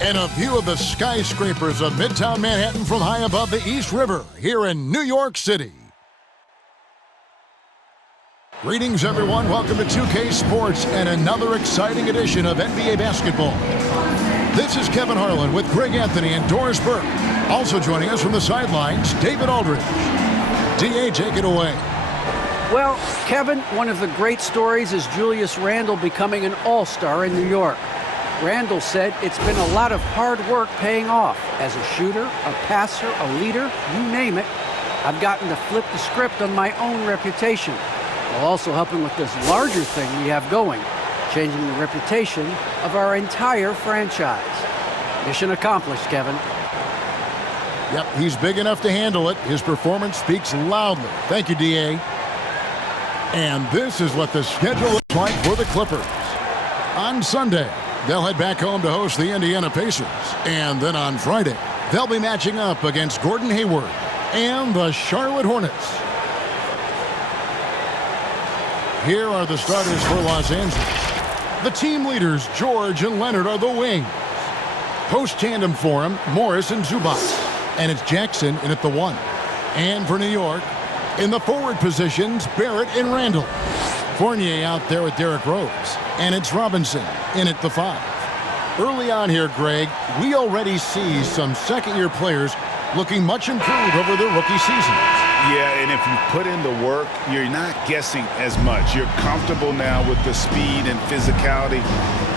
and a view of the skyscrapers of Midtown Manhattan from high above the East River here in New York City. Greetings, everyone. Welcome to 2K Sports and another exciting edition of NBA basketball. This is Kevin Harlan with Greg Anthony and Doris Burke. Also joining us from the sidelines, David Aldridge. DA, take it away. Well, Kevin, one of the great stories is Julius Randle becoming an all-star in New York. Randle said it's been a lot of hard work paying off. As a shooter, a passer, a leader, you name it, I've gotten to flip the script on my own reputation, while also helping with this larger thing we have going, changing the reputation of our entire franchise. Mission accomplished, Kevin. Yep, he's big enough to handle it. His performance speaks loudly. Thank you, DA. And this is what the schedule looks like for the Clippers. On Sunday, they'll head back home to host the Indiana Pacers. And then on Friday, they'll be matching up against Gordon Hayward and the Charlotte Hornets. Here are the starters for Los Angeles. The team leaders, George and Leonard, are the wings. Post-tandem for him, Morris and Zubac. And it's Jackson in at the 1. And for New York, in the forward positions, Barrett and Randle. Fournier out there with Derrick Rose. And it's Robinson in at the 5. Early on here, Greg, we already see some second-year players looking much improved over their rookie seasons. Yeah, and if you put in the work, you're not guessing as much. You're comfortable now with the speed and physicality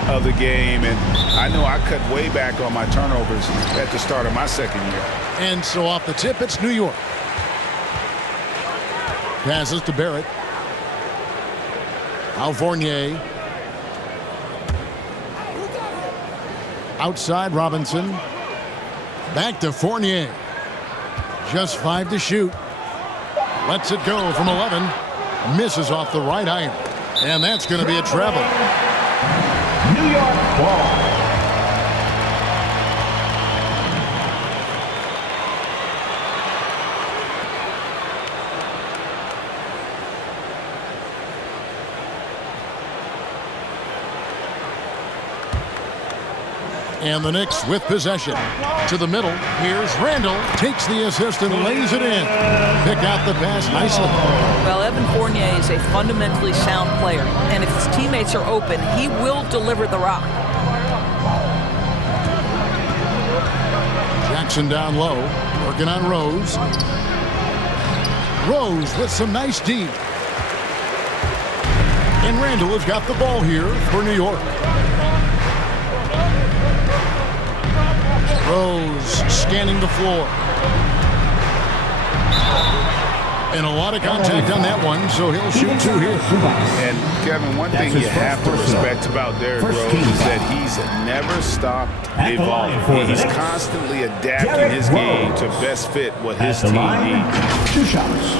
of the game. And I know I cut way back on my turnovers at the start of my second year. And so off the tip, it's New York. Passes to Barrett. Al Fournier. Outside Robinson. Back to Fournier. Just 5 to shoot. Lets it go from 11. Misses off the right iron. And that's going to be a travel. New York ball. And the Knicks with possession. To the middle. Here's Randle. Takes the assist and lays it in. Pick out the pass nicely. Well, Evan Fournier is a fundamentally sound player. And if his teammates are open, he will deliver the rock. Jackson down low. Working on Rose. Rose with some nice D. And Randle has got the ball here for New York. Rose scanning the floor. And a lot of contact on that one, so he'll shoot 2 here. And, Kevin, one thing you have to respect about Derrick Rose is that he's never stopped evolving. He's constantly adapting his game to best fit what his team needs. 2 shots.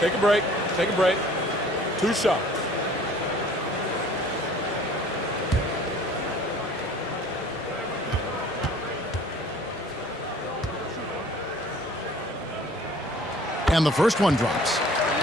Take a break. Take a break. 2 shots. And the first one drops.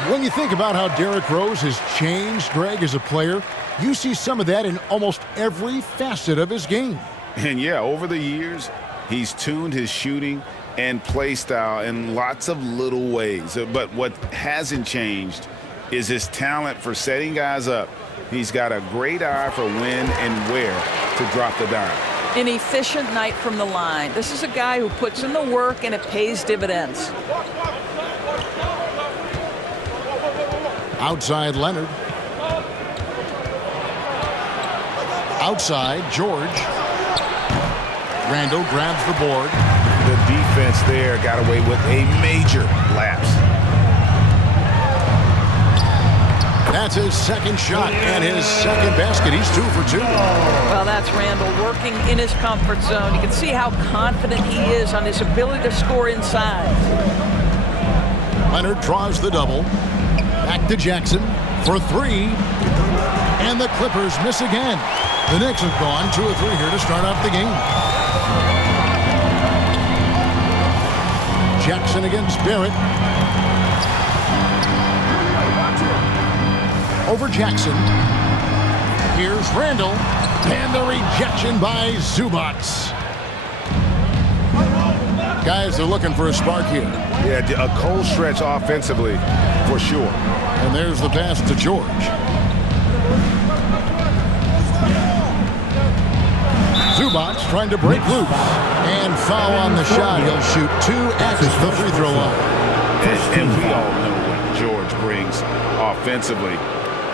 When you think about how Derrick Rose has changed, Greg, as a player, you see some of that in almost every facet of his game. And, yeah, over the years, he's tuned his shooting and play style in lots of little ways. But what hasn't changed is his talent for setting guys up. He's got a great eye for when and where to drop the dime. An efficient night from the line. This is a guy who puts in the work and it pays dividends. Outside Leonard. Outside George. Randle grabs the board. The defense there got away with a major lapse. That's his second shot and his second basket. He's 2 for 2. Well, that's Randle working in his comfort zone. You can see how confident he is on his ability to score inside. Leonard draws the double. Back to Jackson for 3. And the Clippers miss again. The Knicks have gone 2 of 3 here to start off the game. Jackson against Barrett. over Jackson. Here's Randle. And the rejection by Zubac. Guys are looking for a spark here. Yeah, a cold stretch offensively for sure. And there's the pass to George. Zubac trying to break loose. And foul on the shot. He'll shoot 2 at the free throw line. And we all know what George brings offensively.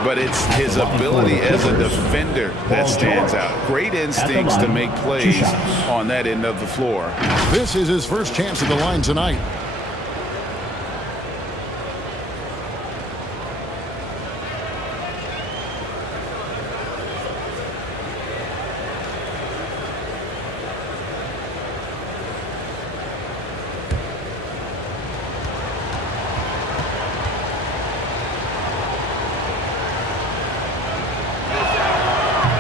But it's his ability as a defender that stands out. Great instincts to make plays on that end of the floor. This is his first chance at the line tonight.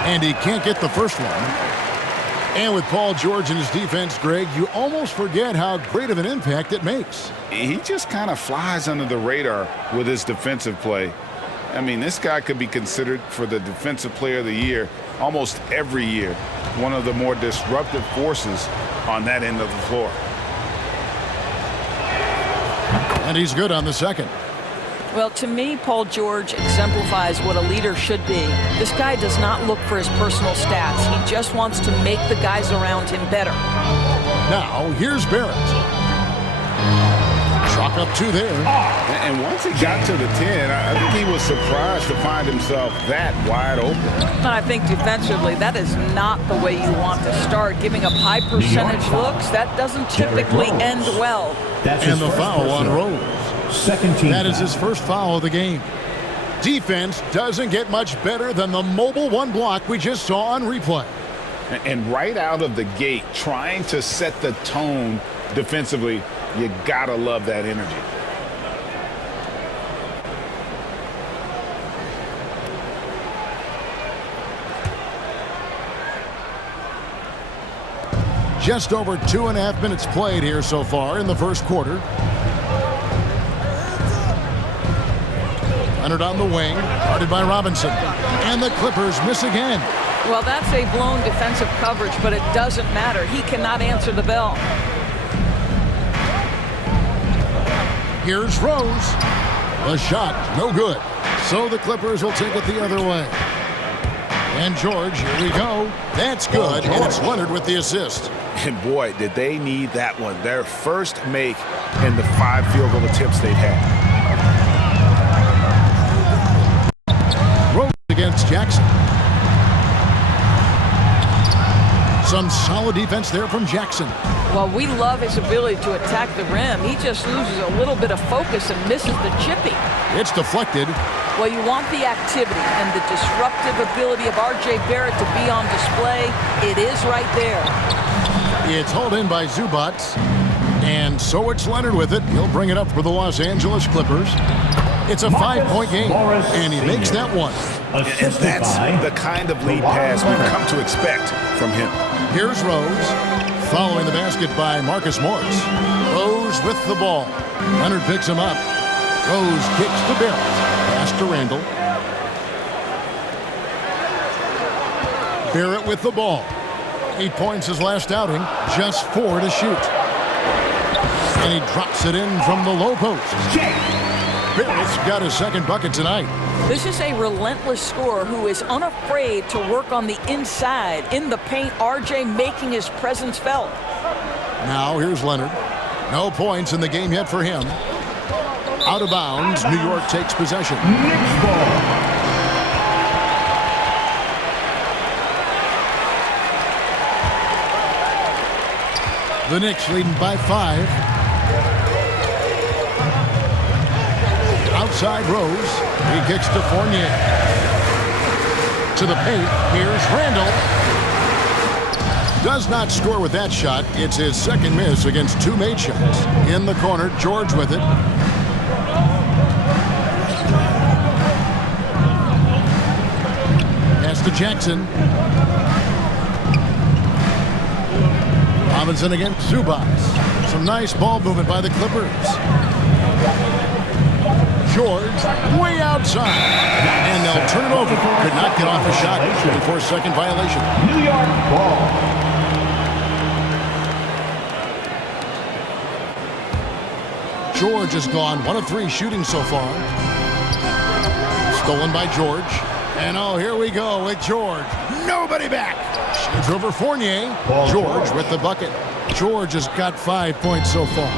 And he can't get the first one. And with Paul George and his defense, Greg, you almost forget how great of an impact it makes. He just kind of flies under the radar with his defensive play. I mean, this guy could be considered for the Defensive Player of the Year almost every year. One of the more disruptive forces on that end of the floor. And he's good on the second. Well, to me, Paul George exemplifies what a leader should be. This guy does not look for his personal stats. He just wants to make the guys around him better. Now, here's Barrett. Chalk up 2 there. And once he got to the 10, I think he was surprised to find himself that wide open. I think defensively, that is not the way you want to start. Giving up high percentage looks, that doesn't typically end well. And the foul on Rose. Second team. That is his first foul of the game. Defense doesn't get much better than the mobile 1 block we just saw on replay. And right out of the gate, trying to set the tone defensively, you gotta love that energy. Just over 2.5 minutes played here so far in the first quarter. Leonard on the wing, guarded by Robinson. And the Clippers miss again. Well, that's a blown defensive coverage, but it doesn't matter. He cannot answer the bell. Here's Rose. The shot, no good. So the Clippers will take it the other way. And George, here we go. That's good, and it's Leonard with the assist. And boy, did they need that one. Their first make in the 5 field goal attempts they've had. Rose against Jackson. Some solid defense there from Jackson. Well, we love his ability to attack the rim. He just loses a little bit of focus and misses the chippy. It's deflected. Well, you want the activity and the disruptive ability of R.J. Barrett to be on display. It is right there. It's hauled in by Zubac. And so it's Leonard with it. He'll bring it up for the Los Angeles Clippers. It's a 5-point game, and he makes that one. And that's the kind of lead pass we've come to expect from him. Here's Rose, following the basket by Marcus Morris. Rose with the ball. Leonard picks him up. Rose kicks to Barrett. Pass to Randle. Barrett with the ball. 8 points his last outing, just 4 to shoot. And he drops it in from the low post. Barrett's got his second bucket tonight. This is a relentless scorer who is unafraid to work on the inside. In the paint, RJ making his presence felt. Now here's Leonard. No points in the game yet for him. Out of bounds, New York takes possession. Knicks ball. The Knicks leading by 5. Outside Rose. He kicks to Fournier. To the paint. Here's Randle. Does not score with that shot. It's his second miss against 2 made shots. In the corner, George with it. Pass to Jackson. Robinson against Zubac. Some nice ball movement by the Clippers. George, way outside. And they'll turn it over. Could not get off a shot. 24-second violation. New York ball. George has gone 1 of 3 shooting so far. Stolen by George. And oh, here we go with George. Nobody back. Shoots over Fournier. George with the bucket. George has got 5 points so far.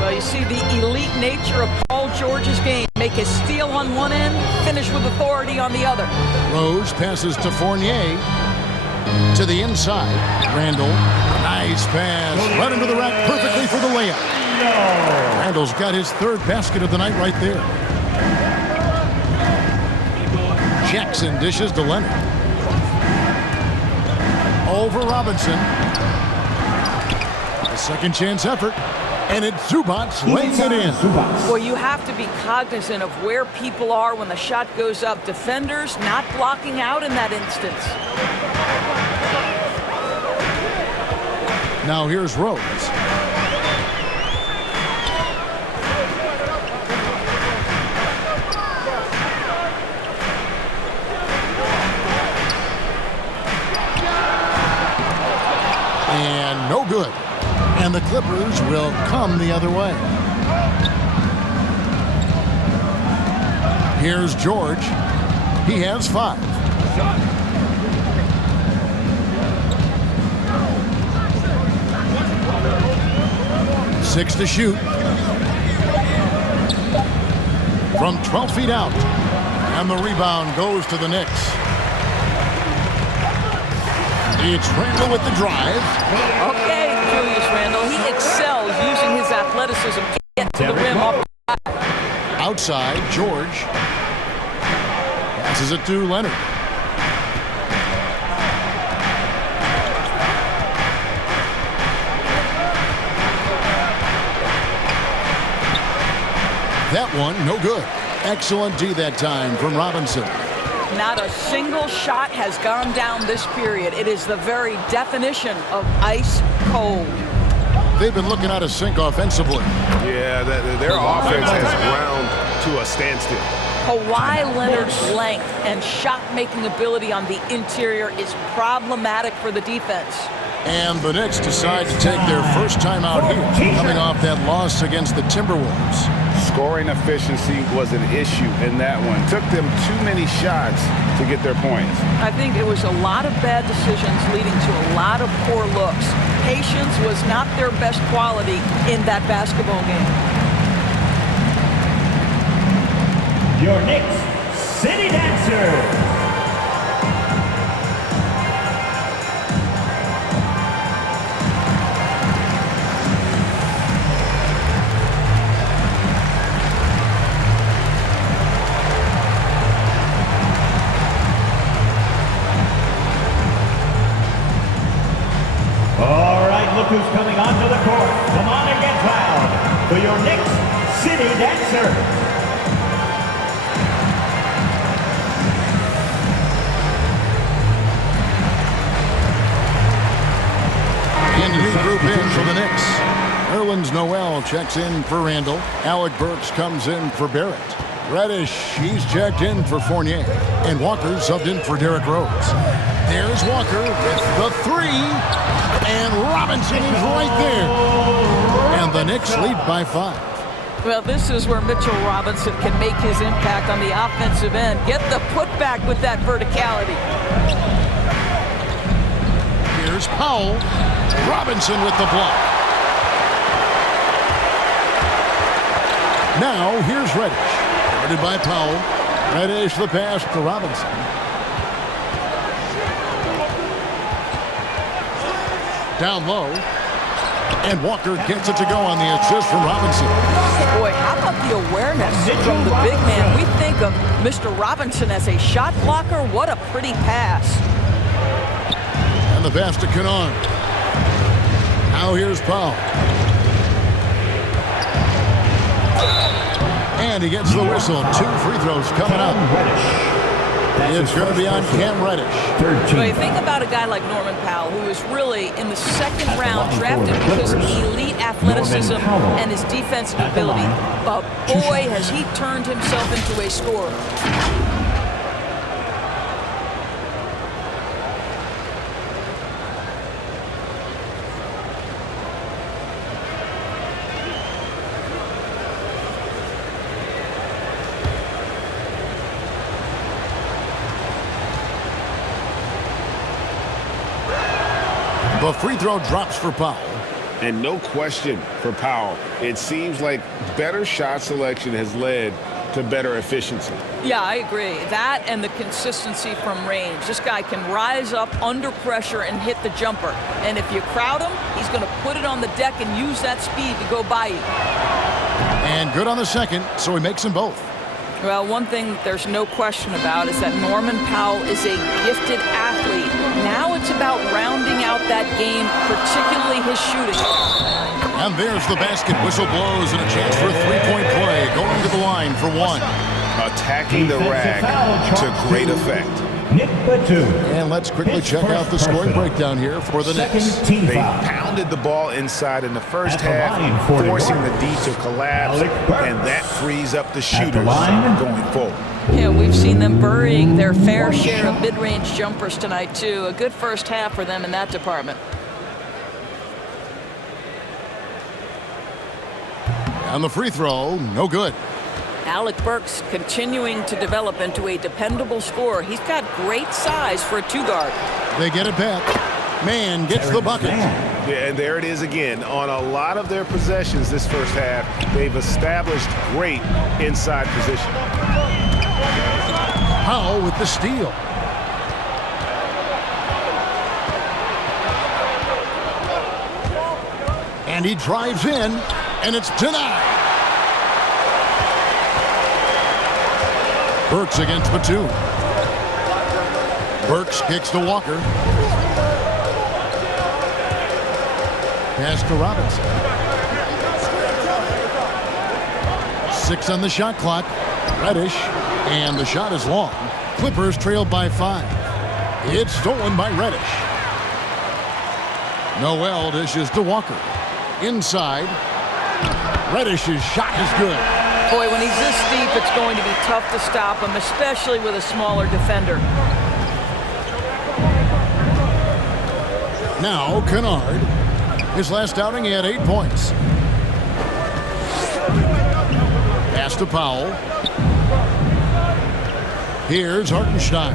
Well, you see the elite nature of Paul George's game. Make a steal on one end, finish with authority on the other. Rose passes to Fournier. To the inside. Randle. Nice pass. Right into the rack perfectly for the layup. Randle's got his 3rd basket of the night right there. Jackson dishes to Leonard. Over Robinson. A second chance effort. And it's Zubac laying it in. Well, you have to be cognizant of where people are when the shot goes up. Defenders not blocking out in that instance. Now here's Rose. And no good. And the Clippers will come the other way. Here's George. He has 5. 6 to shoot. From 12 feet out. And the rebound goes to the Knicks. It's Randle with the drive. Okay, Julius Randle. He excels using his athleticism to get to the rim off. Outside, George. Passes it to Leonard. That one, no good. Excellent D that time from Robinson. Not a single shot has gone down this period. It is the very definition of ice cold. They've been looking out of sync offensively. Yeah, their offense has ground to a standstill. Kawhi Leonard's length and shot-making ability on the interior is problematic for the defense. And the Knicks decide to take their first time out here, coming off that loss against the Timberwolves. Scoring efficiency was an issue in that one. Took them too many shots to get their points. I think it was a lot of bad decisions leading to a lot of poor looks. Patience was not their best quality in that basketball game. Your Knicks City Dancer. Who's coming onto the court? Come on and get loud for your Knicks City Dancer. And a new group in for the Knicks. Nerlens Noel checks in for Randle. Alec Burks comes in for Barrett. Reddish, he's checked in for Fournier. And Walker subbed in for Derrick Rose. There's Walker with the 3. And Robinson is right there. And the Knicks lead by 5. Well, this is where Mitchell Robinson can make his impact on the offensive end. Get the putback with that verticality. Here's Powell. Robinson with the block. Now, here's Reddish. Guarded by Powell. Reddish the pass to Robinson. Down low. And Walker gets it to go on the assist from Robinson. Boy, how about the awareness from the big man? We think of Mr. Robinson as a shot blocker. What a pretty pass. And the pass to Canal. Now here's Powell. And he gets the whistle. 2 free throws coming up. It's going to be on Cam Reddish. But you think about a guy like Norman Powell, who is really in the second round drafted because of elite athleticism and his defensive ability. But boy, has he turned himself into a scorer. The free throw drops for Powell. And no question for Powell. It seems like better shot selection has led to better efficiency. Yeah, I agree. That and the consistency from range. This guy can rise up under pressure and hit the jumper. And if you crowd him, he's going to put it on the deck and use that speed to go by you. And good on the second, so he makes them both. Well, one thing there's no question about is that Norman Powell is a gifted athlete. Now it's about rounding out that game, particularly his shooting. And there's the basket. Whistle blows and a chance for a three-point play. Going to the line for one. Attacking the rag to great effect. And let's quickly check out the scoring breakdown here for the Knicks. They pounded the ball inside in the first half, forcing the D to collapse, and that frees up the shooters going forward. Yeah, we've seen them burying their fair share of mid-range jumpers tonight, too. A good first half for them in that department. And the free throw, no good. Alec Burks continuing to develop into a dependable scorer. He's got great size for a two-guard. They get it back. Man gets the bucket. Yeah, and there it is again. On a lot of their possessions this first half, they've established great inside position. Powell with the steal. And he drives in, and it's denied. Burks against Batum. Burks kicks to Walker. Pass to Robinson. 6 on the shot clock. Reddish. And the shot is long. Clippers trailed by 5. It's stolen by Reddish. Noel dishes to Walker. Inside. Reddish's shot is good. Boy, when he's this deep, it's going to be tough to stop him, especially with a smaller defender. Now, Kennard. His last outing, he had 8 points. Pass to Powell. Here's Hartenstein.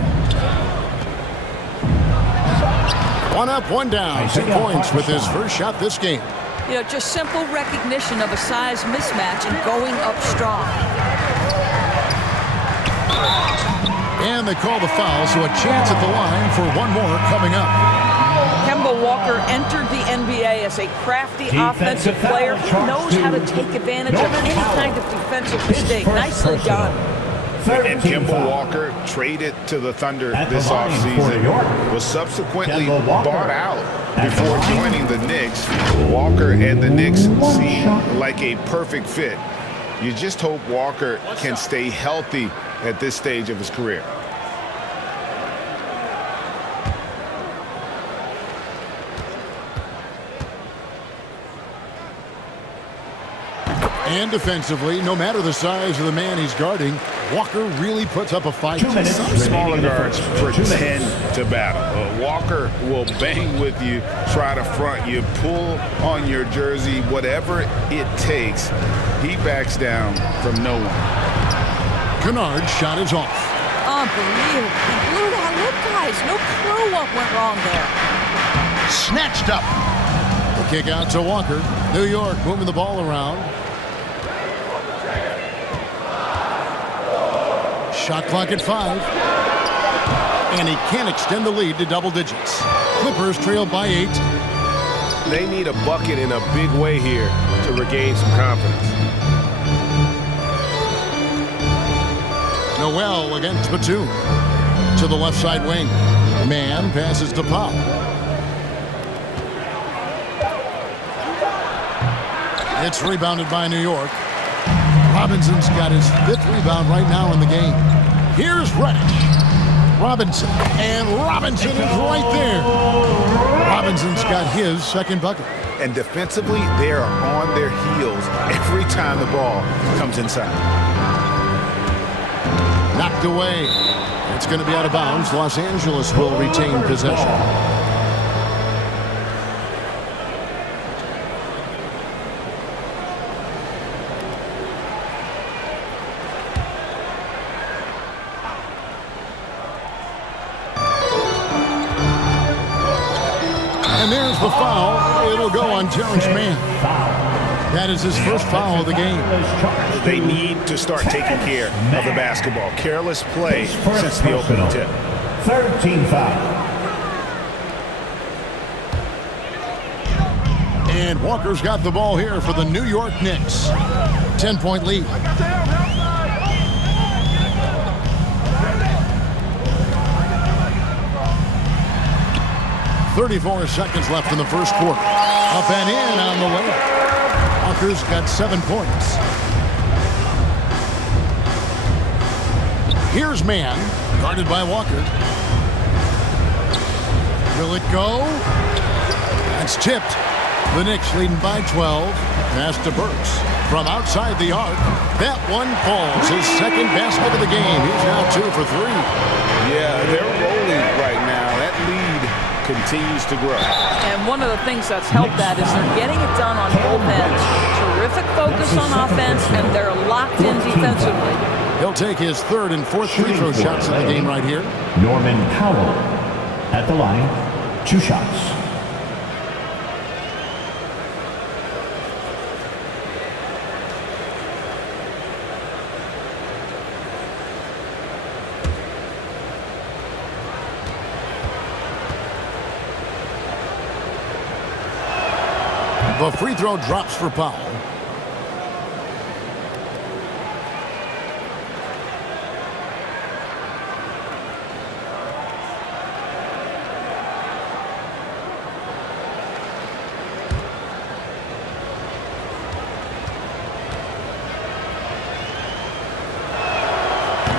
1 up, 1 down. 2 points with his first shot this game. You know, just simple recognition of a size mismatch and going up strong. And they call the foul, so a chance at the line for one more coming up. Kemba Walker entered the NBA as a crafty offensive player. He knows how to take advantage of any kind of defensive mistake. Nicely done. And Kemba Walker, traded to the Thunder this offseason, was subsequently bought out before joining the Knicks. Walker and the Knicks seem like a perfect fit. You just hope Walker can stay healthy at this stage of his career. And defensively, no matter the size of the man he's guarding, Walker really puts up a fight. Some smaller guards pretend to battle. Walker will bang with you, try to front you, pull on your jersey, whatever it takes. He backs down from no one. Kennard's shot is off. Unbelievable. He blew that. Look, guys, no clue what went wrong there. Snatched up. The kick out to Walker. New York moving the ball around. Shot clock at 5. And he can't extend the lead to double digits. Clippers trail by 8. They need a bucket in a big way here to regain some confidence. Noel against Batum. To the left side wing. Man passes to Powell. It's rebounded by New York. Robinson's got his 5th rebound right now in the game. Here's Reddish. Robinson. And Robinson is right there. Robinson's got his second bucket. And defensively, they are on their heels every time the ball comes inside. Knocked away. It's going to be out of bounds. Los Angeles will retain possession. And there's the foul. It'll go on Terrence Mann. That is his first foul of the game. They need to start taking care of the basketball. Careless play since the opening tip. Third team foul. And Walker's got the ball here for the New York Knicks. 10-point lead. 34 seconds left in the first quarter. Up and in on the way. Walker's got 7 points. Here's Mann, guarded by Walker. Will it go? That's tipped. The Knicks leading by 12. Pass to Burks. From outside the arc, that one falls. His second basket of the game. He's now 2 for 3. Yeah, they're rolling right now. That lead continues to grow. And one of the things that's helped that is they're getting it done on both ends. Terrific focus on offense, and they're locked in defensively. He'll take his third and fourth free throw shots in the game right here. Norman Powell at the line, 2 shots. The free throw drops for Powell.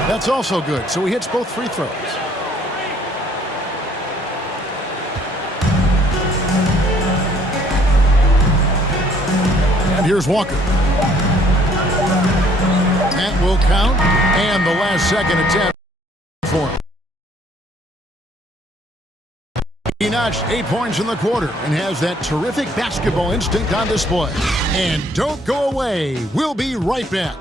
That's also good, so he hits both free throws. And here's Walker. That will count, and the last second attempt for him. He notched 8 points in the quarter and has that terrific basketball instinct on display. And don't go away. We'll be right back.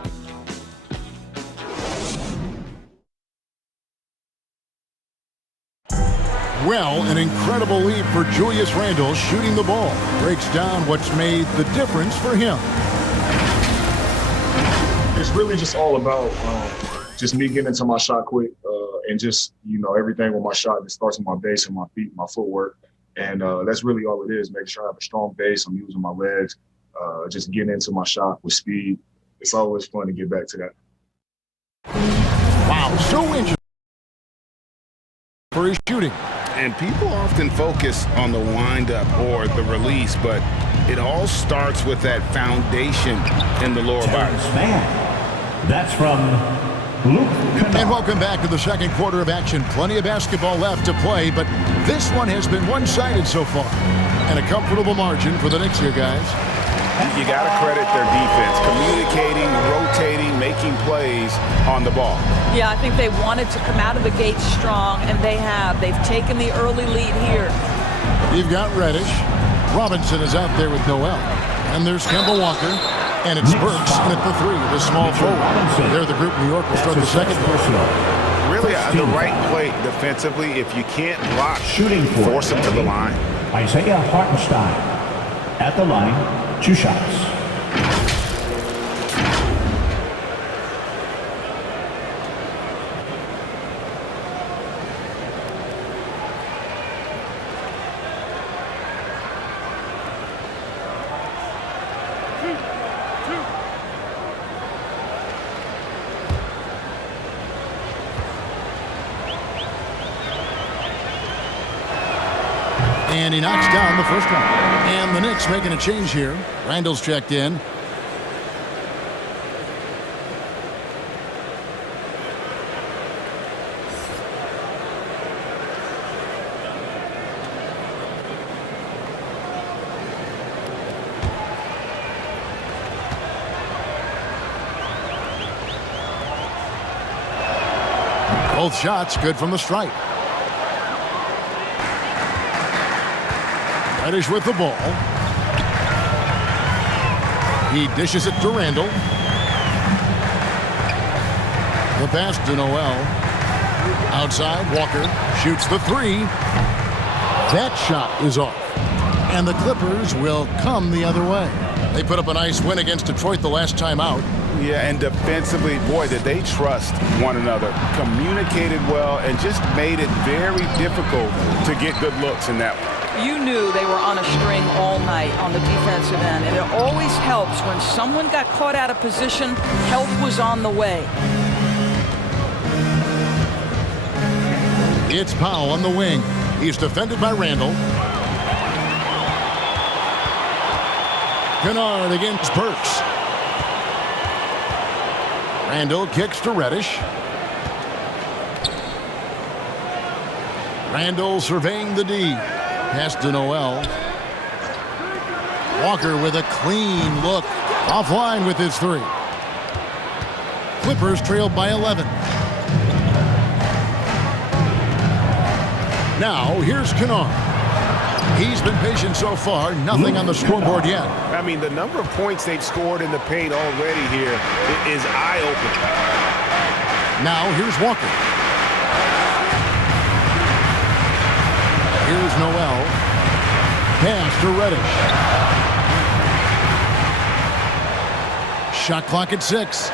Well, an incredible lead for Julius Randle shooting the ball. Breaks down what's made the difference for him. It's really just all about just me getting into my shot quick and just, everything with my shot. It starts with my base and my feet, my footwork. And that's really all it is, making sure I have a strong base. I'm using my legs, just getting into my shot with speed. It's always fun to get back to that. Wow, so interesting for his shooting. And people often focus on the windup or the release, but it all starts with that foundation in the lower body. That's from Luke. And welcome back to the second quarter of action. Plenty of basketball left to play, but this one has been one-sided so far. And a comfortable margin for the Knicks here, guys. You got to credit their defense, communicating, rotating, making plays on the ball. Yeah, I think they wanted to come out of the gate strong, and they have. They've taken the early lead here. You've got Reddish. Robinson is out there with Noel. And there's Kemba Walker. And it's Burks in at the 3, the small forward. They're the group. New York will start the second. Really, the right play defensively, if you can't block, force them to the line. Isaiah Hartenstein at the line. 2 shots. And he knocks down the first one. And the Knicks making a change here. Randle's checked in. Both shots good from the stripe. Reddish with the ball. He dishes it to Randle. The pass to Noel. Outside, Walker shoots the three. That shot is off. And the Clippers will come the other way. They put up a nice win against Detroit the last time out. Yeah, and defensively, boy, did they trust one another. Communicated well and just made it very difficult to get good looks in that one. You knew they were on a string all night on the defensive end, and it always helps when someone got caught out of position, help was on the way. It's Powell on the wing. He's defended by Randle. Kennard against Burks. Randle kicks to Reddish. Randle surveying the D. Pass to Noel. Walker with a clean look. Offline with his three. Clippers trailed by 11. Now, here's Kennard. He's been patient so far. Nothing on the scoreboard yet. I mean, the number of points they've scored in the paint already here is eye-opening. Now, here's Walker. Here's Noel. Pass to Reddish. Shot clock at 6.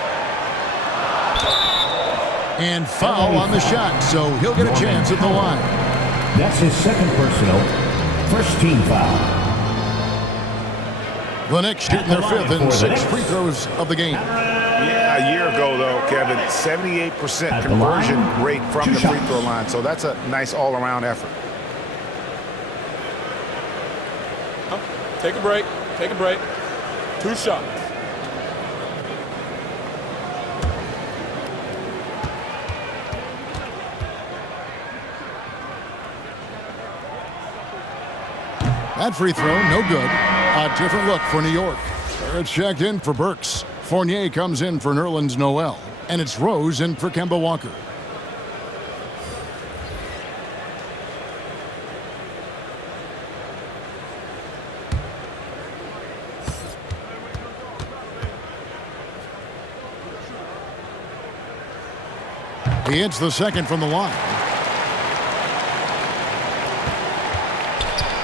And foul on the shot, so he'll get a chance at the line. That's his second personal. First team foul. The Knicks shooting their fifth and 6 free throws of the game. Yeah, a year ago, though, Kevin, 78% conversion rate from the free throw line. So that's a nice all-around effort. Take a break. Take a break. 2 shots. That free throw, no good. A different look for New York. It's checked in for Burks. Fournier comes in for Nerlens Noel. And it's Rose in for Kemba Walker. He hits the second from the line.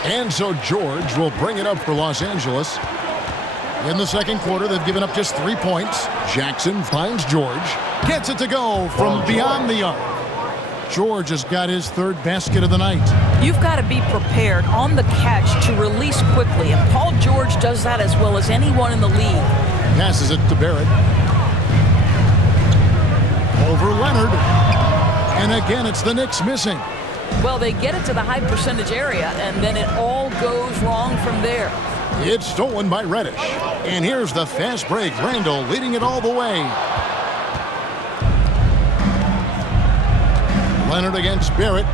And so George will bring it up for Los Angeles. In the second quarter, they've given up just 3 points. Jackson finds George. Gets it to go from beyond the arc. George has got his 3rd basket of the night. You've got to be prepared on the catch to release quickly, and Paul George does that as well as anyone in the league. Passes it to Barrett. Over Leonard. And again, it's the Knicks missing. Well, they get it to the high percentage area, and then it all goes wrong from there. It's stolen by Reddish. And here's the fast break. Randle leading it all the way. Leonard against Barrett.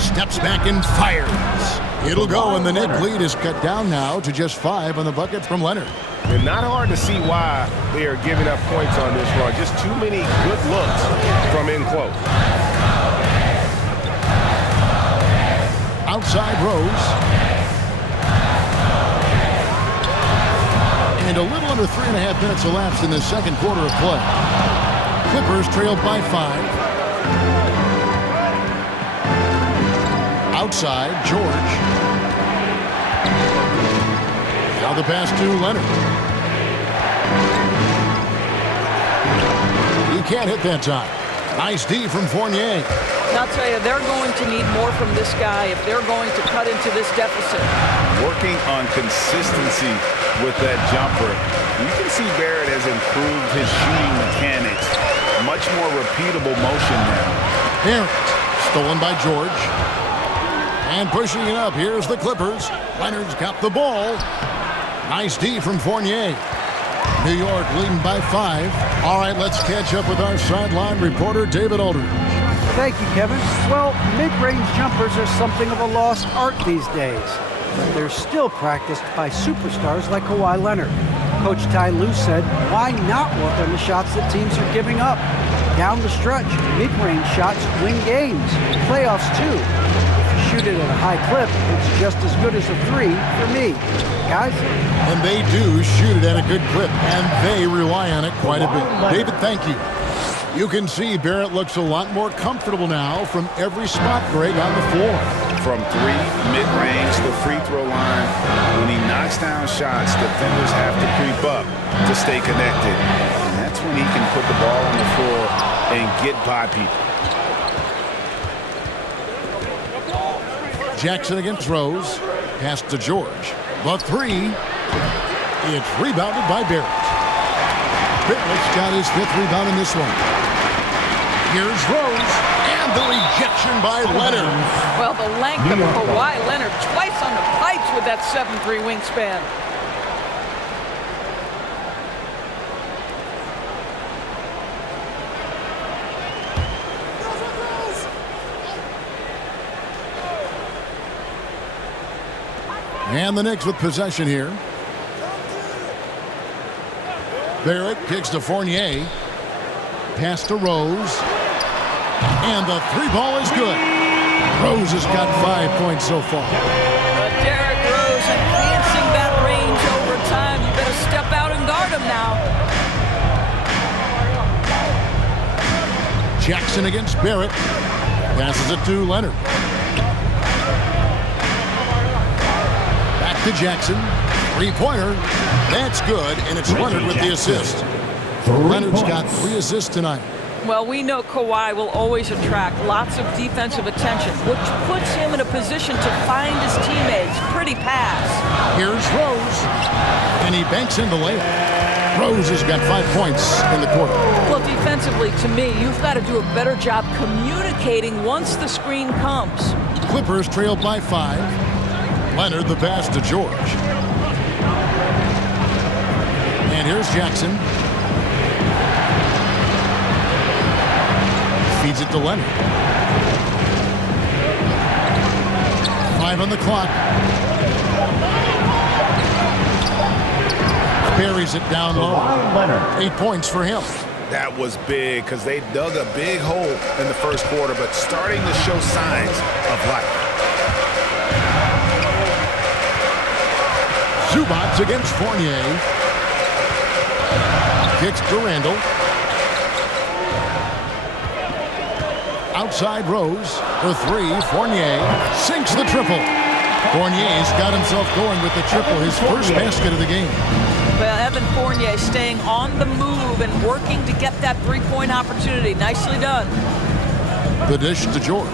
Steps back and fires. It'll go, and the Knicks lead is cut down now to just 5 on the bucket from Leonard. And not hard to see why they are giving up points on this run. Just too many good looks from in close. Outside Rose. And a little under 3.5 minutes elapsed in the second quarter of play. Clippers trailed by 5. Outside, George. Now the pass to Leonard. He can't hit that time. Nice D from Fournier. I'll tell you, they're going to need more from this guy if they're going to cut into this deficit. Working on consistency with that jumper. You can see Barrett has improved his shooting mechanics. Much more repeatable motion now. Barrett, stolen by George. And pushing it up, here's the Clippers. Leonard's got the ball. Nice D from Fournier. New York leading by 5. All right, let's catch up with our sideline reporter, David Aldridge. Thank you, Kevin. Well, mid-range jumpers are something of a lost art these days, but they're still practiced by superstars like Kawhi Leonard. Coach Ty Lue said, why not work on the shots that teams are giving up? Down the stretch, mid-range shots win games. Playoffs, too. If you shoot it at a high clip, it's just as good as a three for me. Guys? And they do shoot it at a good clip, and they rely on it quite a bit. David, thank you. You can see Barrett looks a lot more comfortable now from every spot, Greg, on the floor. From three, mid-range, the free throw line. When he knocks down shots, defenders have to creep up to stay connected. And that's when he can put the ball on the floor and get by people. Jackson against Rose. Pass to George. The three. It's rebounded by Barrett. Barrett's got his 5th rebound in this one. Here's Rose, and the rejection by Leonard. Well, the length of Kawhi Leonard twice on the pipes with that 7'3" wingspan. And the Knicks with possession here. Barrett kicks to Fournier. Pass to Rose. And the three ball is good. Rose has got 5 points so far. Derrick Rose enhancing that range over time. You better step out and guard him now. Jackson against Barrett. Passes it to Leonard. Back to Jackson. Three-pointer. That's good, and it's Leonard with the assist. Leonard's got 3 assists tonight. Well, we know Kawhi will always attract lots of defensive attention, which puts him in a position to find his teammates. Pretty pass. Here's Rose, and he banks in the layup. Rose has got 5 points in the quarter. Well, defensively, to me, you've got to do a better job communicating once the screen comes. Clippers trailed by 5. Leonard the pass to George. And here's Jackson. Feeds it to Leonard. 5 on the clock. Buries it down low. 8 points for him. That was big because they dug a big hole in the first quarter, but starting to show signs of life. Zubats against Fournier. Kicks to Randle. Outside Rose for 3. Fournier sinks the triple. Fournier's got himself going with the triple, his first basket of the game. Well, Evan Fournier staying on the move and working to get that three-point opportunity. Nicely done. The dish to George.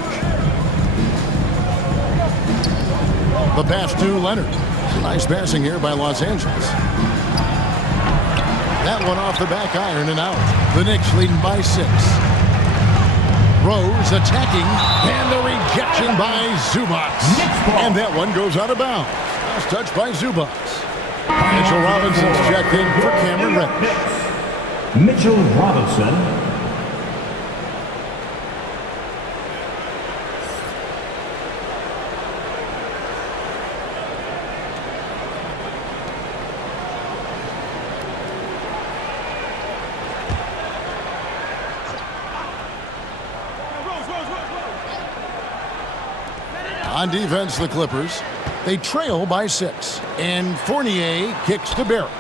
The pass to Leonard. Nice passing here by Los Angeles. That one off the back iron and out. The Knicks leading by 6. Rose attacking, and the rejection by Zubats. And that one goes out of bounds. Last touch by Zubats. Mitchell Robinson's checked in for Cameron Reddish. Mitchell Robinson. On defense, the Clippers. They trail by 6. And Fournier kicks to Barrett.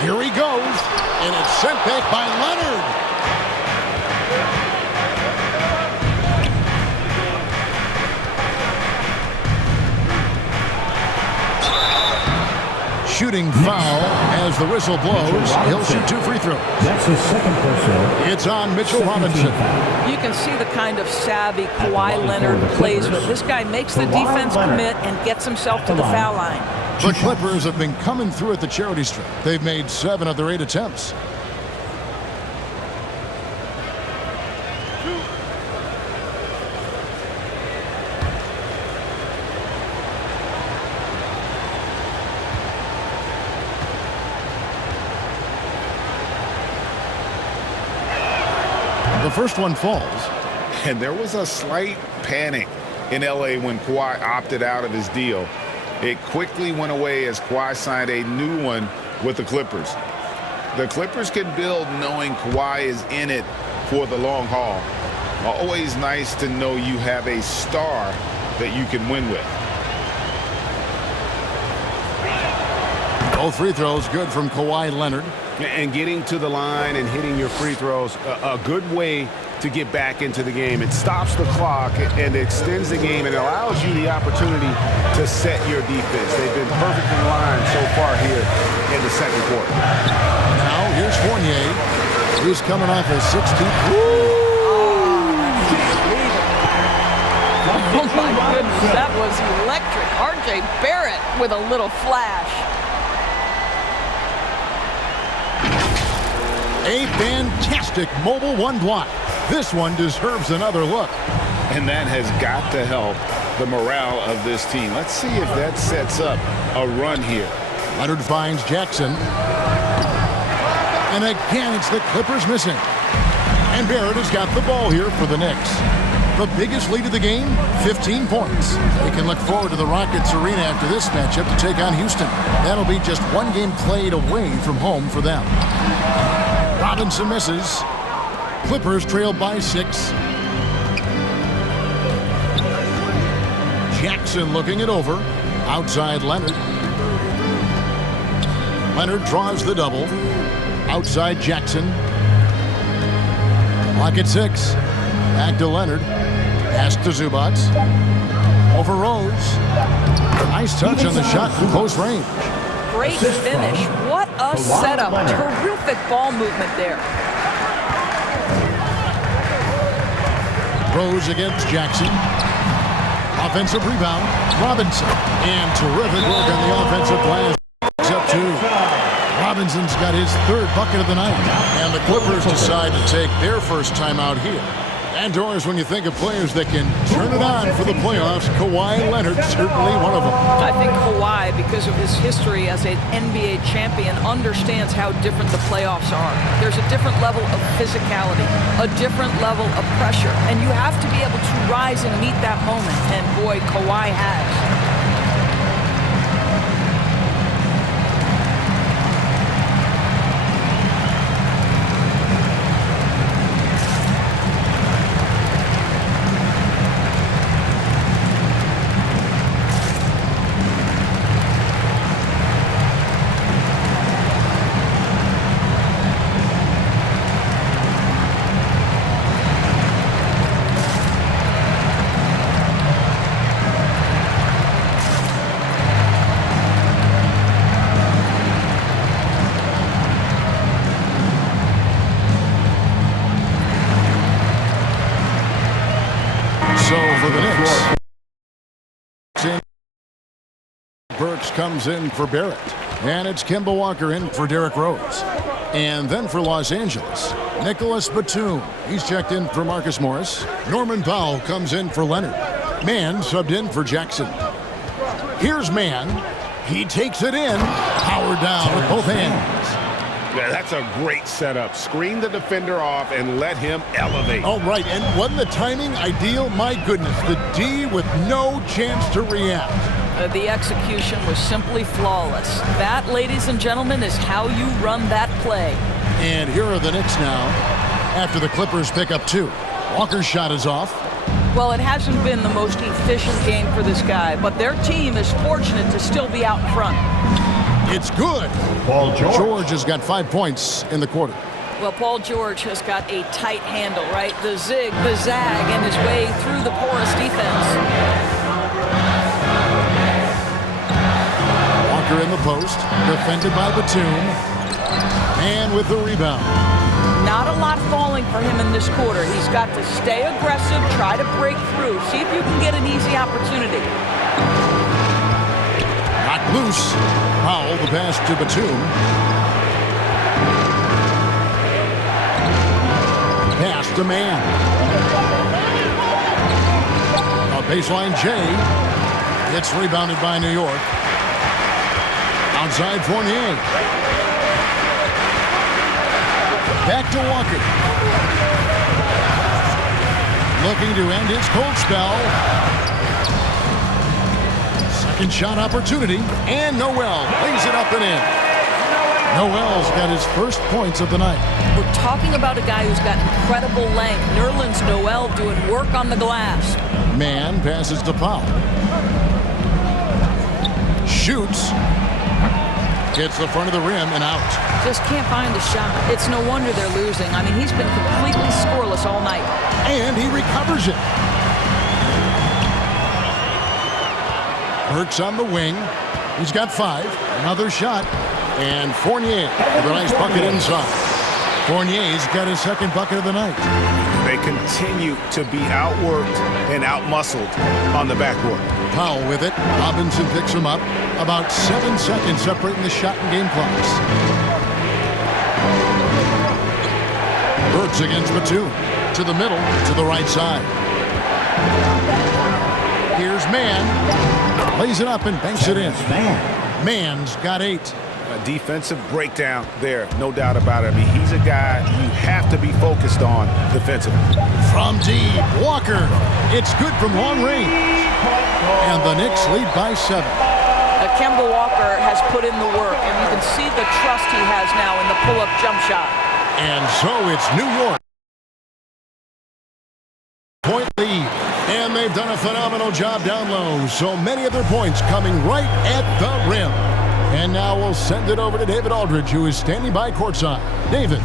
Here he goes. And it's sent back by Leonard. Shooting foul as the whistle blows. He'll shoot 2 free throws. That's his second personal. It's on Mitchell Robinson. You can see the kind of savvy Kawhi Leonard plays with. This guy makes the defense commit and gets himself to the foul line. The Clippers have been coming through at the charity stripe. They've made 7 of their 8 attempts. The first one falls. And there was a slight panic in LA when Kawhi opted out of his deal. It quickly went away as Kawhi signed a new one with the Clippers. The Clippers can build knowing Kawhi is in it for the long haul. Always nice to know you have a star that you can win with. Both free throws good from Kawhi Leonard. And getting to the line and hitting your free throws, a good way to get back into the game. It stops the clock and extends the game and allows you the opportunity to set your defense. They've been perfect in line so far here in the second quarter. Now here's Fournier. He's coming off a 16. Oh my goodness, that was electric. RJ Barrett with a little flash. A fantastic mobile one block. This one deserves another look. And that has got to help the morale of this team. Let's see if that sets up a run here. Leonard finds Jackson. And again, it's the Clippers missing. And Barrett has got the ball here for the Knicks. The biggest lead of the game, 15 points. They can look forward to the Rockets Arena after this matchup to take on Houston. That'll be just one game played away from home for them. Robinson misses. Clippers trail by 6. Jackson looking it over. Outside Leonard. Leonard draws the double. Outside Jackson. Clock at 6. Back to Leonard. Pass to Zubac. Over Rose. Nice touch on the shot from close range. Great finish. What a setup. Terrific ball movement there. Rose against Jackson. Offensive rebound. Robinson. And terrific work on the offensive glass. Up 2. Robinson's got his 3rd bucket of the night. And the Clippers decide to take their first time out here. And Doris, when you think of players that can turn it on for the playoffs, Kawhi Leonard certainly one of them. I think Kawhi, because of his history as an NBA champion, understands how different the playoffs are. There's a different level of physicality, a different level of pressure, and you have to be able to rise and meet that moment. And boy, Kawhi has. Burks comes in for Barrett. And it's Kemba Walker in for Derrick Rose. And then for Los Angeles, Nicholas Batum. He's checked in for Marcus Morris. Norman Powell comes in for Leonard. Mann subbed in for Jackson. Here's Mann. He takes it in. Power down with both hands. Yeah, that's a great setup. Screen the defender off and let him elevate. All right, and wasn't the timing ideal? My goodness, the D with no chance to react. The execution was simply flawless. That, ladies and gentlemen, is how you run that play. And here are the Knicks now after the Clippers pick up 2. Walker's shot is off. Well, it hasn't been the most efficient game for this guy, but their team is fortunate to still be out in front. It's good. Paul George has got 5 points in the quarter. Well, Paul George has got a tight handle, right? The zig, the zag, and his way through the porous defense. In the post, defended by Batum, and with the rebound. Not a lot falling for him in this quarter. He's got to stay aggressive, try to break through, see if you can get an easy opportunity. Knocked loose. Powell, the pass to Batum. Pass to Mann. A baseline J. It's rebounded by New York. Outside Fournier. Back to Walker. Looking to end his cold spell. Second shot opportunity. And Noel lays it up and in. Noel's got his first points of the night. We're talking about a guy who's got incredible length. Nerlens Noel doing work on the glass. Man passes to Powell. Shoots. Hits the front of the rim and out. Just can't find a shot. It's no wonder they're losing. I mean, he's been completely scoreless all night. And he recovers it. Burks on the wing. He's got 5. Another shot. And Fournier with a nice bucket inside. Fournier's got his second bucket of the night. They continue to be outworked and outmuscled on the backboard. Powell with it. Robinson picks him up. About 7 seconds separating the shot and game clocks. Burks against Batum. To the middle, to the right side. Here's Mann. Lays it up and banks it in. Mann's got 8. A defensive breakdown there, no doubt about it. I mean, he's a guy you have to be focused on defensively. From deep, Walker. It's good from long range. And the Knicks lead by 7. Kemba Walker has put in the work, and you can see the trust he has now in the pull-up jump shot. And so it's New York. Point lead. And they've done a phenomenal job down low. So many of their points coming right at the rim. And now we'll send it over to David Aldridge, who is standing by courtside. David.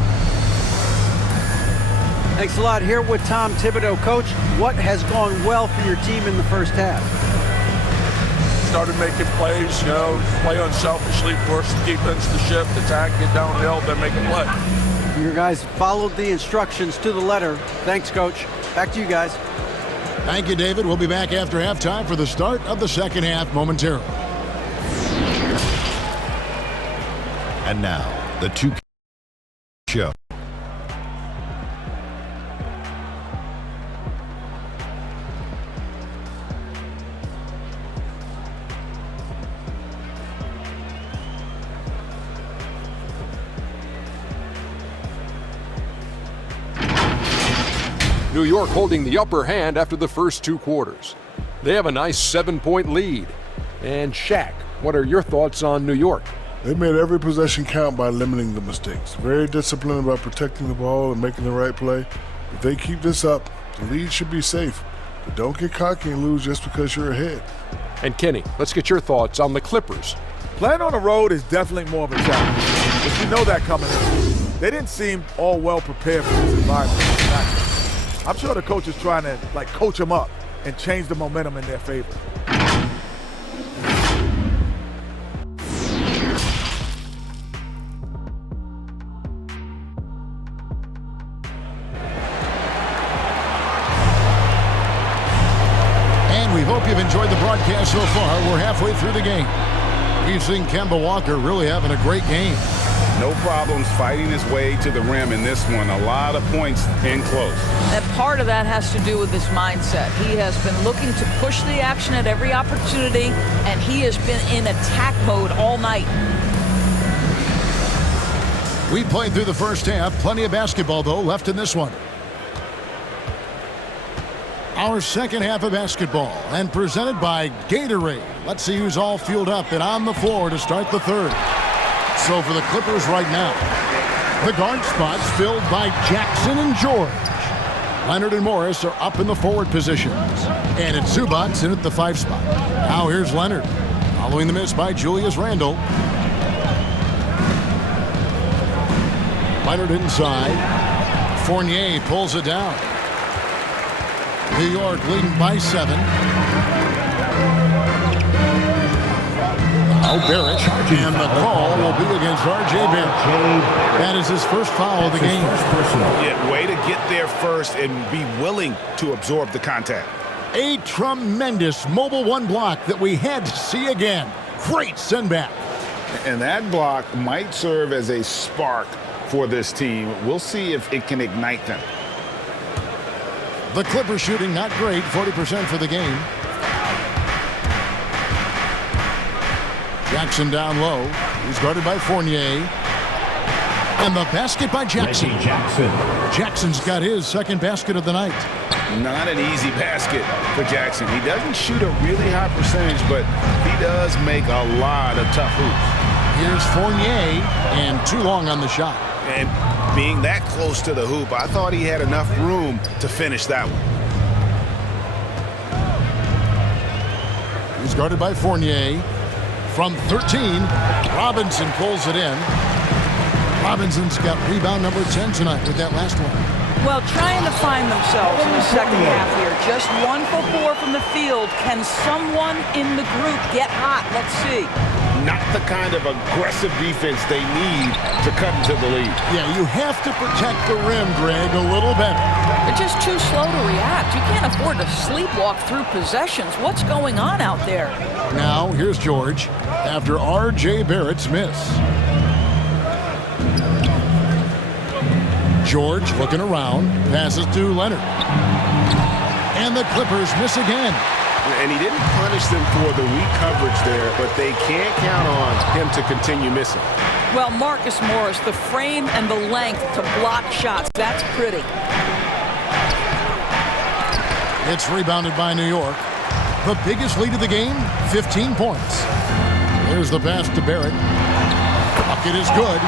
Thanks a lot. Here with Tom Thibodeau. Coach, what has gone well for your team in the first half? Started making plays, you know, play unselfishly, force the defense to shift, attack, get downhill, then make a play. Your guys followed the instructions to the letter. Thanks, Coach. Back to you guys. Thank you, David. We'll be back after halftime for the start of the second half momentarily. And now, the 2K show. New York holding the upper hand after the first 2 quarters. They have a nice 7-point lead. And Shaq, what are your thoughts on New York? They made every possession count by limiting the mistakes. Very disciplined about protecting the ball and making the right play. If they keep this up, the lead should be safe. But don't get cocky and lose just because you're ahead. And Kenny, let's get your thoughts on the Clippers. Playing on the road is definitely more of a challenge. But you know that coming in. They didn't seem all well prepared for this environment. I'm sure the coach is trying to coach them up and change the momentum in their favor. And we hope you've enjoyed the broadcast so far. We're halfway through the game. We've seen Kemba Walker really having a great game. No problems fighting his way to the rim in this one. A lot of points in close. And part of that has to do with his mindset. He has been looking to push the action at every opportunity, and he has been in attack mode all night. We played through the first half. Plenty of basketball, though, left in this one. Our second half of basketball, and presented by Gatorade. Let's see who's all fueled up and on the floor to start the third. So for the Clippers right now, the guard spots filled by Jackson and George. Leonard and Morris are up in the forward positions. And it's Zubats in at the 5 spot. Now here's Leonard, following the miss by Julius Randle. Leonard inside. Fournier pulls it down. New York leading by 7. Now Barrett, and the call will be against R.J. Barrett. That is his first foul of the game. Yeah, way to get there first and be willing to absorb the contact. A tremendous mobile 1 block that we had to see again. Great send back. And that block might serve as a spark for this team. We'll see if it can ignite them. The Clippers shooting not great, 40% for the game. Jackson down low. He's guarded by Fournier. And the basket by Jackson. Reggie Jackson. Jackson's got his second basket of the night. Not an easy basket for Jackson. He doesn't shoot a really high percentage, but he does make a lot of tough hoops. Here's Fournier, and too long on the shot. And being that close to the hoop, I thought he had enough room to finish that one. He's guarded by Fournier. From 13, Robinson pulls it in. Robinson's got rebound number 10 tonight with that last one. Well, trying to find themselves in the second half here. Just 1 for 4 from the field. Can someone in the group get hot? Let's see. Not the kind of aggressive defense they need to cut into the lead. Yeah, you have to protect the rim, Greg, a little better. They're just too slow to react. You can't afford to sleepwalk through possessions. What's going on out there? Now, here's George after R.J. Barrett's miss. George looking around, passes to Leonard. And the Clippers miss again. And he didn't punish them for the weak coverage there, but they can't count on him to continue missing. Well, Marcus Morris, the frame and the length to block shots. That's pretty. It's rebounded by New York. The biggest lead of the game, 15 points. There's the pass to Barrett. Bucket is good.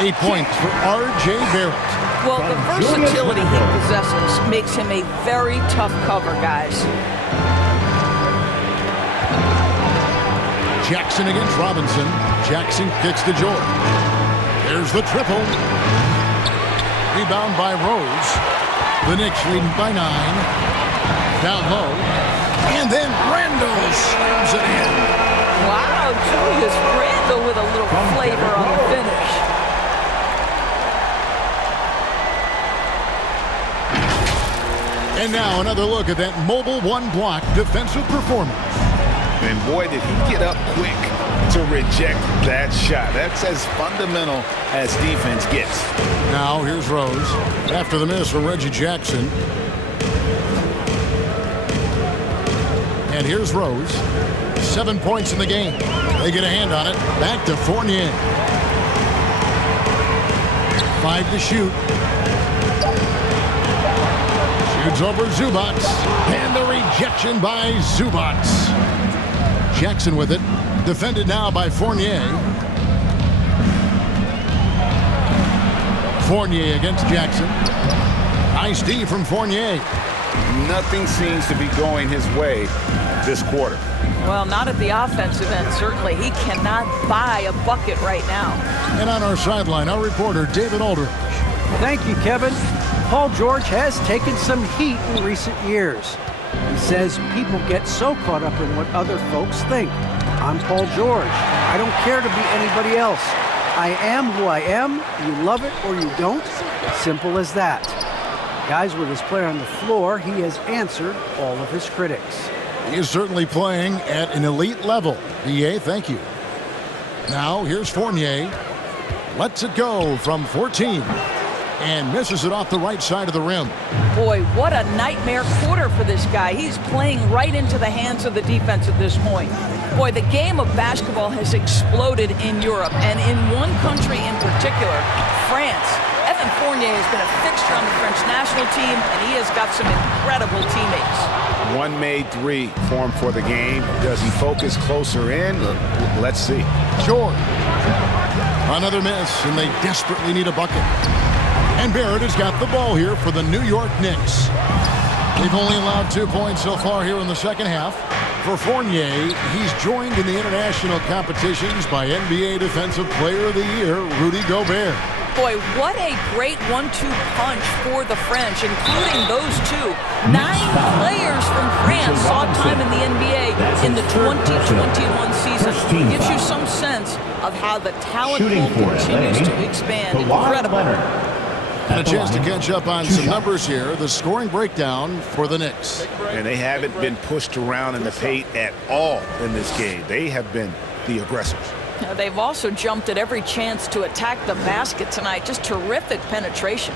8 points for R.J. Barrett. Well, the versatility he possesses makes him a very tough cover, guys. Jackson against Robinson. Jackson kicks to George. There's the triple. Rebound by Rose. The Knicks leading by 9. Down low. And then Randle slams it in. Wow, Julius Randle with a little flavor on the finish. And now another look at that mobile one-block defensive performance. And boy, did he get up quick to reject that shot. That's as fundamental as defense gets. Now here's Rose after the miss from Reggie Jackson. And here's Rose. 7 points in the game. They get a hand on it. Back to Fournier. 5 to shoot. Shoots over Zubats. And the rejection by Zubats. Jackson with it. Defended now by Fournier. Fournier against Jackson. Nice D from Fournier. Nothing seems to be going his way this quarter. Well, not at the offensive end, certainly. He cannot buy a bucket right now. And on our sideline, our reporter, David Aldridge. Thank you, Kevin. Paul George has taken some heat in recent years. He says people get so caught up in what other folks think. I'm Paul George. I don't care to be anybody else. I am who I am. You love it or you don't. Simple as that. Guys, with his play on the floor, he has answered all of his critics. He is certainly playing at an elite level. B.A., thank you. Now, here's Fournier. Lets it go from 14. And misses it off the right side of the rim. Boy, what a nightmare quarter for this guy. He's playing right into the hands of the defense at this point. Boy, the game of basketball has exploded in Europe, and in one country in particular, France. Evan Fournier has been a fixture on the French national team, and he has got some incredible teammates. One made 3 for him for the game. Does he focus closer in? Let's see. George. Another miss, and they desperately need a bucket. And Barrett has got the ball here for the New York Knicks. They've only allowed 2 points so far here in the second half. For Fournier, he's joined in the international competitions by NBA Defensive Player of the Year, Rudy Gobert. Boy, what a great 1-2 punch for the French, including those two. 9 players from France saw time in the NBA in the 2021 season. Gives you some sense of how the talent pool continues to expand. Incredible. And a chance to catch up on some numbers here. The scoring breakdown for the Knicks. And they haven't been pushed around in the paint at all in this game. They have been the aggressors. Now, they've also jumped at every chance to attack the basket tonight. Just terrific penetration.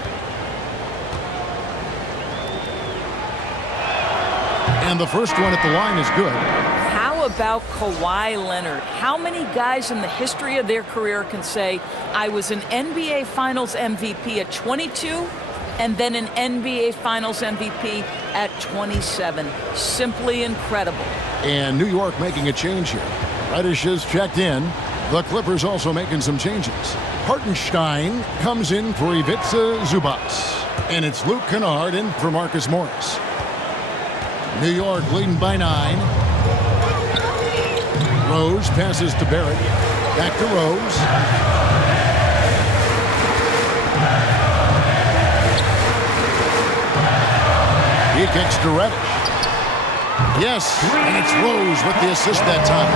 And the first one at the line is good. How about Kawhi Leonard? How many guys in the history of their career can say, I was an NBA Finals MVP at 22 and then an NBA Finals MVP at 27? Simply incredible. And New York making a change here. Reddish is checked in. The Clippers also making some changes. Hartenstein comes in for Ivica Zubac. And it's Luke Kennard in for Marcus Morris. New York leading by 9. Rose passes to Barrett. Back to Rose. He kicks to Reddish. Yes, and it's Rose with the assist that time.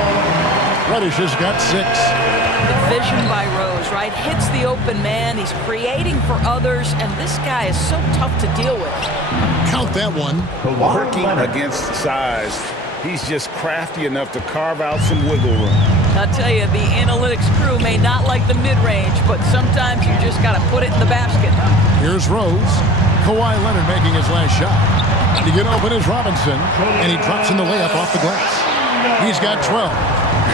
Reddish has got 6. The vision by Rose, right? Hits the open man. He's creating for others, and this guy is so tough to deal with. Count that one. Working against size, he's just crafty enough to carve out some wiggle room. I'll tell you, the analytics crew may not like the mid-range, but sometimes you just got to put it in the basket. Here's Rose. Kawhi Leonard making his last shot. To get open is Robinson, and he drops in the layup off the glass. He's got 12.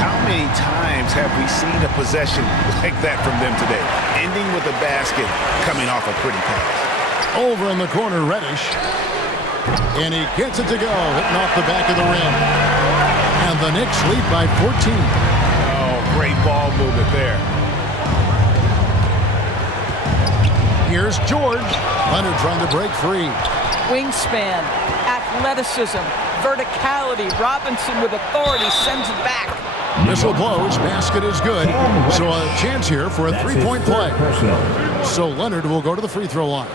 How many times have we seen a possession like that from them today? Ending with a basket, coming off a pretty pass. Over in the corner, Reddish. And he gets it to go, hitting off the back of the rim. And the Knicks lead by 14. Oh, great ball movement there. Here's George. Leonard trying to break free. Wingspan, athleticism, verticality. Robinson with authority sends it back. Whistle blows, basket is good. So a chance here for a three-point play. So Leonard will go to the free throw line.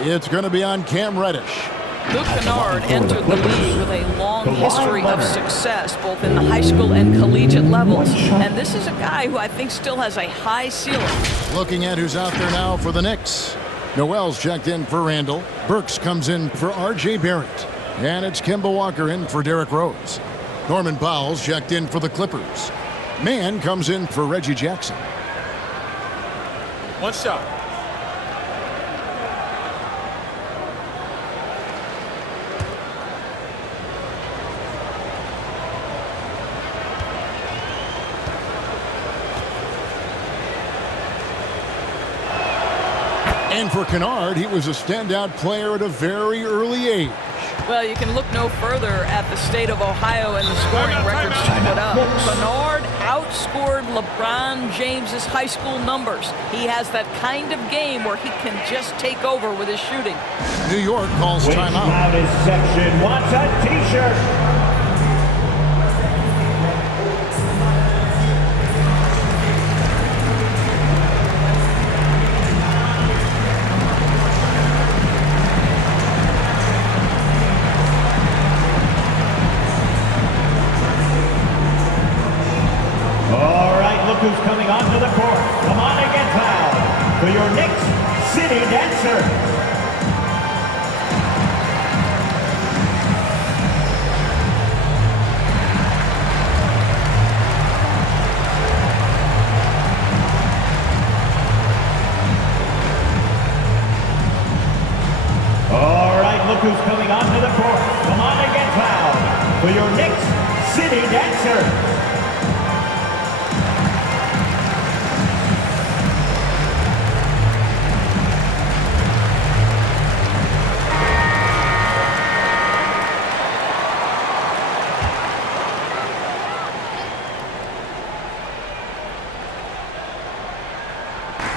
It's going to be on Cam Reddish. Luke Kennard entered the league with a long history of success, both in the high school and collegiate levels. And this is a guy who I think still has a high ceiling. Looking at who's out there now for the Knicks. Noel's checked in for Randle. Burks comes in for R.J. Barrett. And it's Kemba Walker in for Derrick Rose. Norman Powell's checked in for the Clippers. Mann comes in for Reggie Jackson. One shot. And for Kennard, he was a standout player at a very early age. Well, you can look no further at the state of Ohio and the scoring records he put up. Kennard outscored LeBron James's high school numbers. He has that kind of game where he can just take over with his shooting. New York calls timeout. Loudest section wants a T-shirt. Who's coming onto the court. Come on and get fouled for your Knicks City Dancer. All right, look who's coming onto the court. Come on and get fouled for your Knicks City Dancer.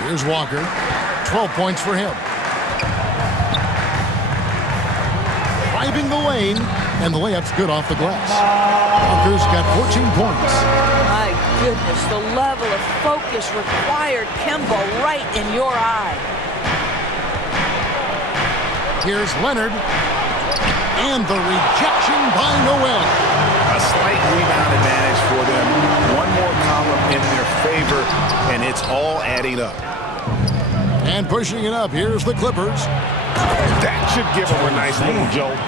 Here's Walker. 12 points for him. Driving the lane, and the layup's good off the glass. Walker's got 14 points. My goodness, the level of focus required. Kemba right in your eye. Here's Leonard. And the rejection by Noel. A slight rebound advantage for them. One more column in their favor, and it's all adding up. And pushing it up, here's the Clippers. That should give them a nice little jolt.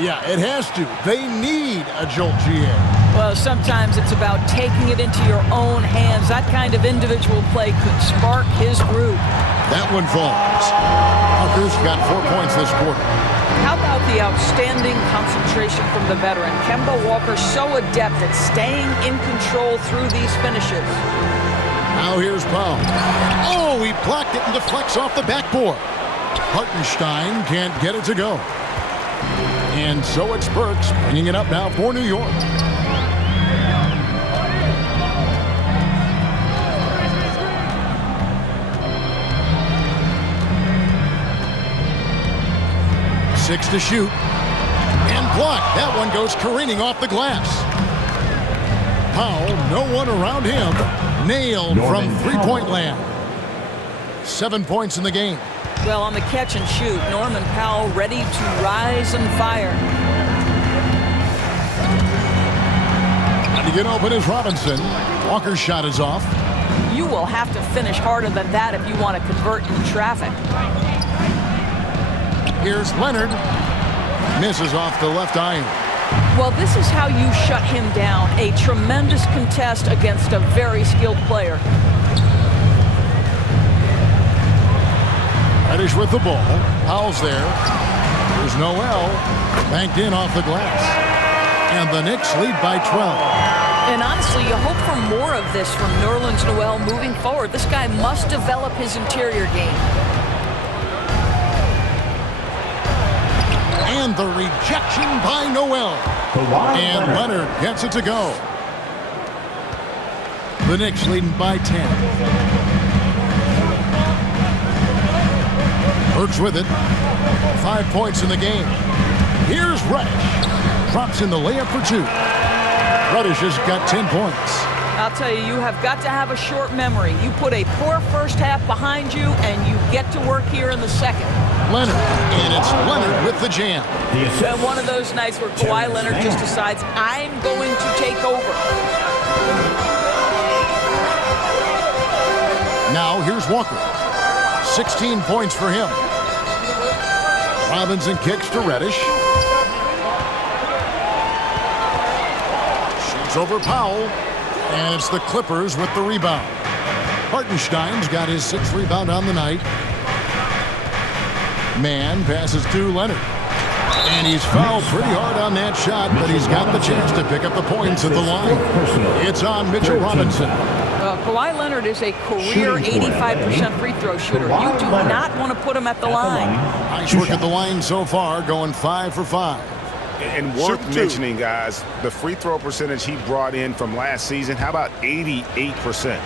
Yeah, it has to. They need a jolt, GA. Well, sometimes it's about taking it into your own hands. That kind of individual play could spark his groove. That one falls. Walker's got 4 points this quarter. How about the outstanding concentration from the veteran? Kemba Walker so adept at staying in control through these finishes. Now here's Powell. Oh, he blocked it and deflects off the backboard. Hartenstein can't get it to go. And so it's Burks bringing it up now for New York. 6 to shoot. And blocked. That one goes careening off the glass. Powell, no one around him. Nailed from three-point land. 7 points in the game. Well, on the catch and shoot, Norman Powell ready to rise and fire. And to get open is Robinson. Walker's shot is off. You will have to finish harder than that if you want to convert in traffic. Here's Leonard. Misses off the left iron. Well, this is how you shut him down. A tremendous contest against a very skilled player. Reddish with the ball. Powell's there. There's Noel. Banked in off the glass. And the Knicks lead by 12. And honestly, you hope for more of this from Nerlens Noel moving forward. This guy must develop his interior game. And the rejection by Noel. And Leonard gets it to go. The Knicks leading by 10. Burks with it. 5 points in the game. Here's Reddish. Drops in the layup for 2. Reddish has got 10 points. I'll tell you, you have got to have a short memory. You put a poor first half behind you, and you get to work here in the second. Leonard, and it's Leonard with the jam. And one of those nights where Kawhi Leonard just decides, I'm going to take over. Now here's Walker. 16 points for him. Robinson kicks to Reddish. Shoots over Powell. And it's the Clippers with the rebound. Hartenstein's got his 6th rebound on the night. Mann passes to Leonard. And he's fouled pretty hard on that shot, but he's got the chance to pick up the points at the line. It's on Mitchell Robinson. Kawhi Leonard is a career 85% free throw shooter. You do not want to put him at the line. Nice work at the line so far, going 5 for 5. And worth mentioning, guys, the free throw percentage he brought in from last season, how about 88%?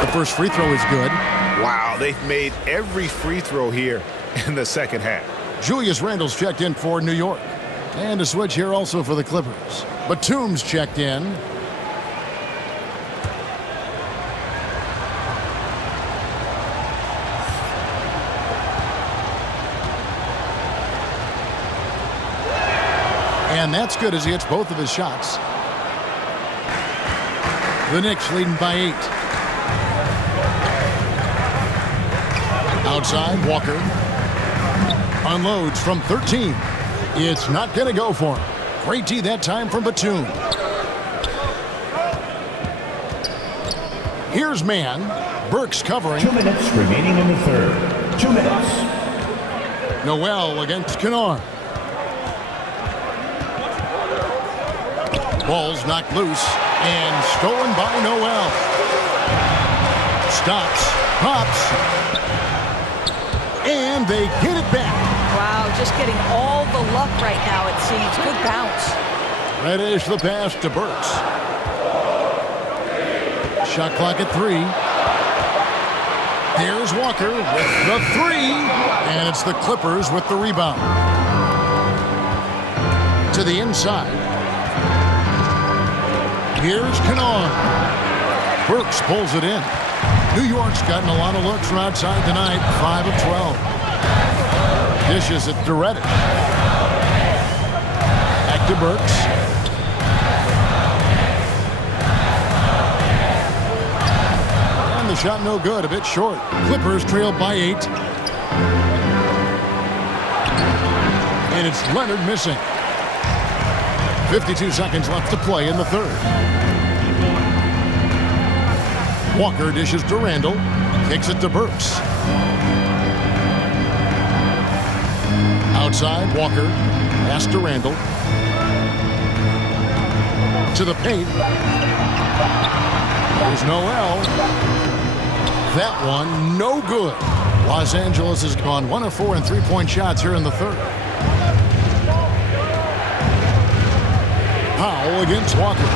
The first free throw is good. Wow, they've made every free throw here in the second half. Julius Randle's checked in for New York. And a switch here also for the Clippers. Batum's checked in. And that's good as he hits both of his shots. The Knicks leading by 8. Outside, Walker. Unloads from 13. It's not going to go for him. Great D that time from Batum. Here's Mann. Burks covering. 2 minutes remaining in the third. 2 minutes. Noel against Kennard. Ball's knocked loose and stolen by Noel. Stops, pops, and they get it back. Wow, just getting all the luck right now, it seems. Good bounce. Reddish the pass to Burks. Shot clock at 3. Here's Walker with the 3, and it's the Clippers with the rebound. To the inside. Here's Kennard. Burks pulls it in. New York's gotten a lot of looks from outside tonight. 5 of 12. Dishes it to Reddish. Back to Burks. And the shot no good, a bit short. Clippers trail by 8. And it's Leonard missing. 52 seconds left to play in the third. Walker dishes to Randle. Kicks it to Burks. Outside, Walker. Pass to Randle. To the paint. There's Noel. That one, no good. Los Angeles has gone 1 of 4 in three-point shots here in the third. Powell against Walker.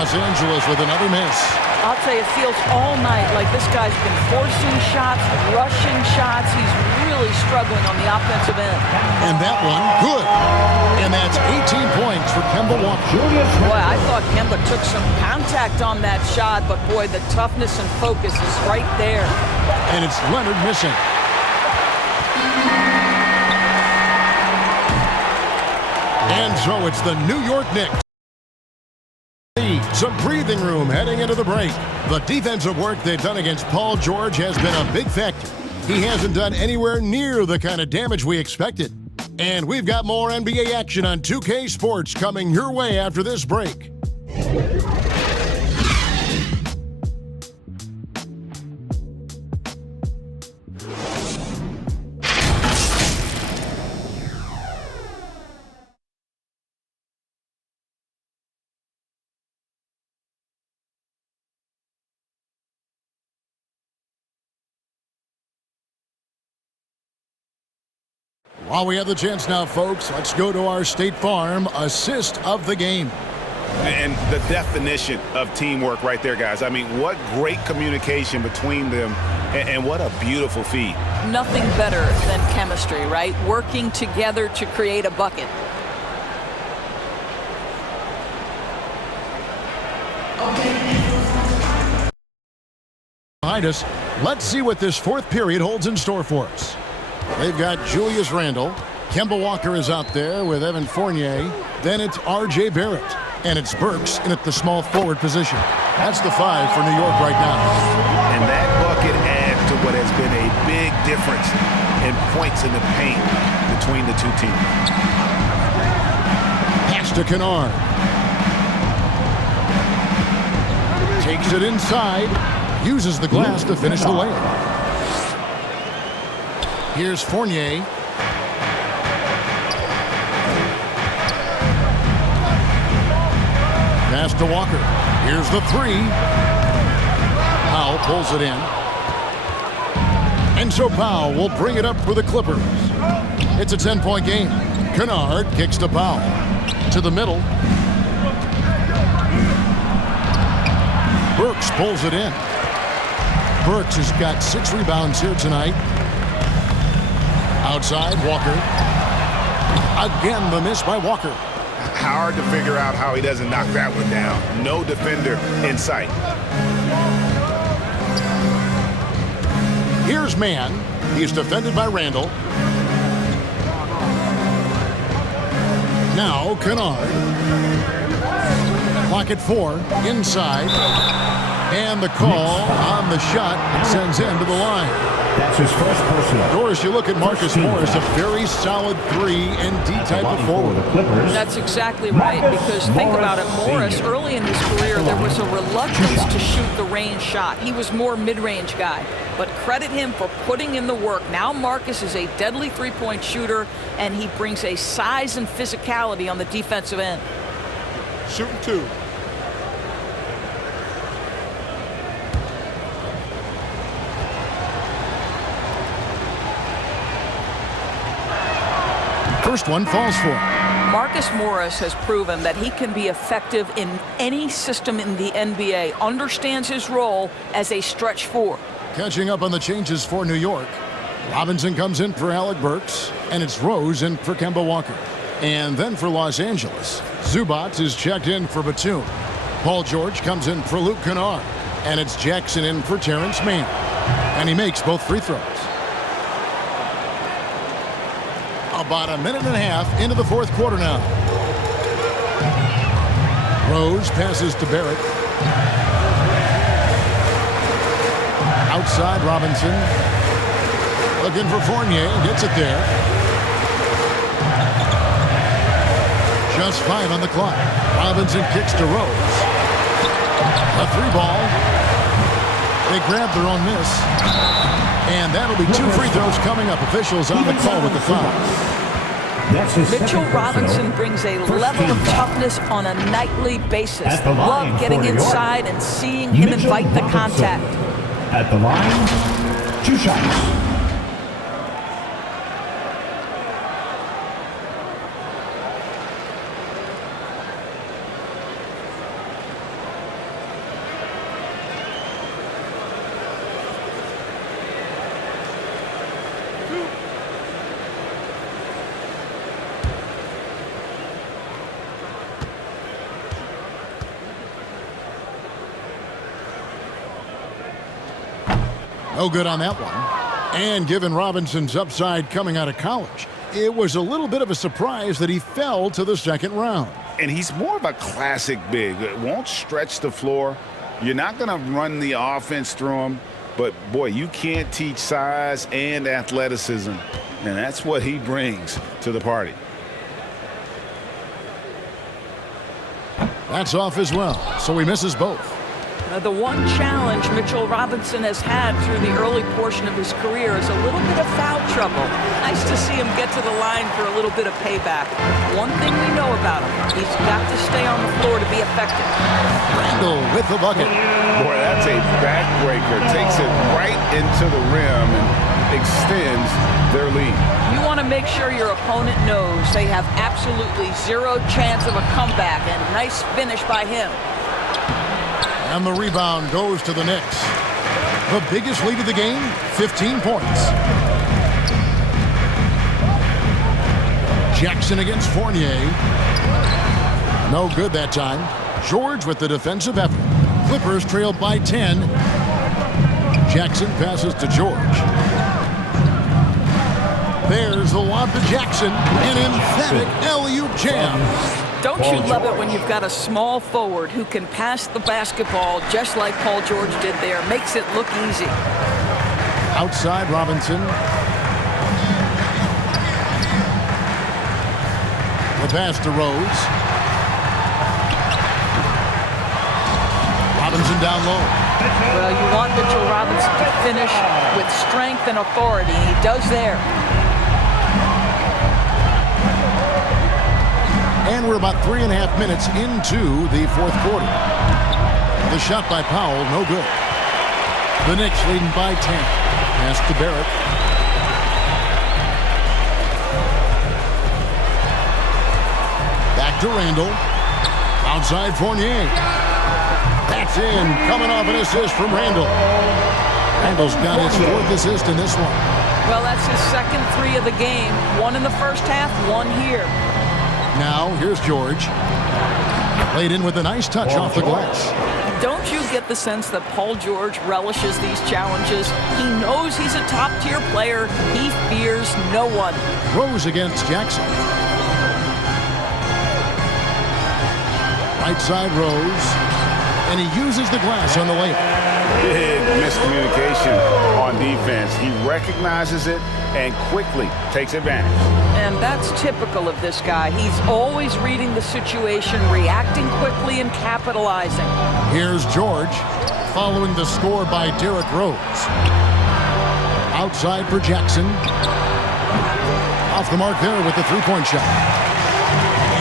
Los Angeles with another miss. I'll tell you, it feels all night like this guy's been forcing shots, rushing shots. He's really struggling on the offensive end. And that one, good. And that's 18 points for Kemba Walker. Boy, I thought Kemba took some contact on that shot, but boy, the toughness and focus is right there. And it's Leonard missing. And so it's the New York Knicks. Some breathing room heading into the break. The defensive work they've done against Paul George has been a big factor. He hasn't done anywhere near the kind of damage we expected. And we've got more NBA action on 2K Sports coming your way after this break. While we have the chance now, folks, let's go to our State Farm assist of the game. And the definition of teamwork right there, guys. I mean, what great communication between them, and what a beautiful feed. Nothing better than chemistry, right? Working together to create a bucket. Behind us, let's see what this fourth period holds in store for us. They've got Julius Randle. Kemba Walker is out there with Evan Fournier. Then it's R.J. Barrett. And it's Burks in at the small forward position. That's the 5 for New York right now. And that bucket adds to what has been a big difference in points in the paint between the two teams. Pass to Kennard. Takes it inside. Uses the glass to finish the layup. Here's Fournier. Pass to Walker. Here's the 3. Powell pulls it in. And so Powell will bring it up for the Clippers. It's a 10-point game. Kennard kicks to Powell. To the middle. Burks pulls it in. Burks has got 6 rebounds here tonight. Outside, Walker. Again, the miss by Walker. Hard to figure out how he doesn't knock that one down. No defender in sight. Here's Man. He's defended by Randle. Now, Kennard. Clock at 4. Inside. And the call on the shot sends him to the line. That's his first personal. Doris, you look at Marcus Morris, a very solid 3 and D type of forward. That's exactly right, because think about it, Morris, early in his career, there was a reluctance to shoot the range shot. He was more mid-range guy, but credit him for putting in the work. Now Marcus is a deadly three-point shooter, and he brings a size and physicality on the defensive end. Shooting 2. First one falls for him. Marcus Morris has proven that he can be effective in any system in the NBA, understands his role as a stretch 4. Catching up on the changes for New York. Robinson comes in for Alec Burks, and it's Rose in for Kemba Walker. And then for Los Angeles, Zubac is checked in for Batum. Paul George comes in for Luke Kennard, and it's Jackson in for Terrence Mann. And he makes both free throws. About a minute and a half into the fourth quarter now. Rose passes to Barrett. Outside, Robinson. Looking for Fournier. Gets it there. Just 5 on the clock. Robinson kicks to Rose. A 3 ball. They grab their own miss. And that'll be 2 free throws coming up. Officials on the call with the foul. Mitchell Robinson brings a level of toughness on a nightly basis. Love getting inside and seeing him invite the contact. At the line, 2 shots. No good on that one. And given Robinson's upside coming out of college, it was a little bit of a surprise that he fell to the second round. And he's more of a classic big. It won't stretch the floor. You're not going to run the offense through him. But, boy, you can't teach size and athleticism. And that's what he brings to the party. That's off as well, so he misses both. The one challenge Mitchell Robinson has had through the early portion of his career is a little bit of foul trouble. Nice to see him get to the line for a little bit of payback. One thing we know about him, he's got to stay on the floor to be effective. Randle with the bucket. Boy, that's a backbreaker. Takes it right into the rim and extends their lead. You want to make sure your opponent knows they have absolutely zero chance of a comeback, and nice finish by him. And the rebound goes to the Knicks. The biggest lead of the game, 15 points. Jackson against Fournier. No good that time. George with the defensive effort. Clippers trailed by 10. Jackson passes to George. There's the lob to Jackson. An emphatic alley-oop jam. Don't you love it when you've got a small forward who can pass the basketball just like Paul George did there? Makes it look easy. Outside Robinson. The pass to Rose. Robinson down low. Well, you want Mitchell Robinson to finish with strength and authority. He does there. And we're about 3.5 minutes into the fourth quarter. The shot by Powell, no good. The Knicks leading by 10. Pass to Barrett. Back to Randle. Outside Fournier. That's in. Coming off an assist from Randle. Randle's got his fourth assist in this one. Well, that's his second three of the game. One in the first half, one here. Now, here's George. Played in with a nice touch off the glass. Don't you get the sense that Paul George relishes these challenges? He knows he's a top-tier player. He fears no one. Rose against Jackson. Right side Rose. And he uses the glass on the layup. Big miscommunication on defense. He recognizes it and quickly takes advantage. And that's typical of this guy. He's always reading the situation, reacting quickly and capitalizing. Here's George following the score by Derrick Rose. Outside for Jackson. Off the mark there with the three-point shot.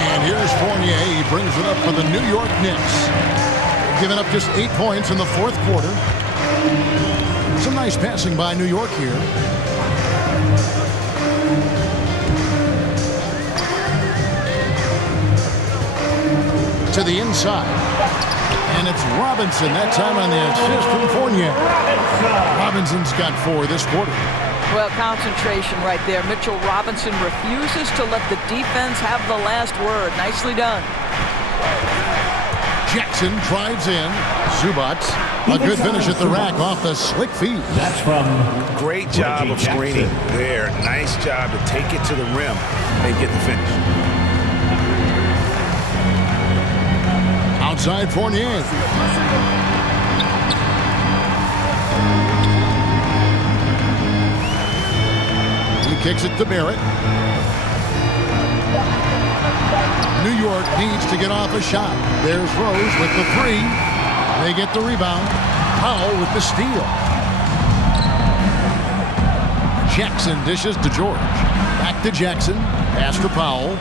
And here's Fournier. He brings it up for the New York Knicks. Giving up just 8 points in the fourth quarter. Some nice passing by New York here. To the inside. And it's Robinson, that time on the assist from Fournier. Robinson's got 4 this quarter. Well, concentration right there. Mitchell Robinson refuses to let the defense have the last word. Nicely done. Jackson drives in. Zubac, a good finish at the rack off the slick feed. That's from great job of screening there. Nice job to take it to the rim and get the finish. Outside Fournier. He kicks it to Barrett. New York needs to get off a shot. There's Rose with the 3. They get the rebound. Powell with the steal. Jackson dishes to George. Back to Jackson. Pass to Powell.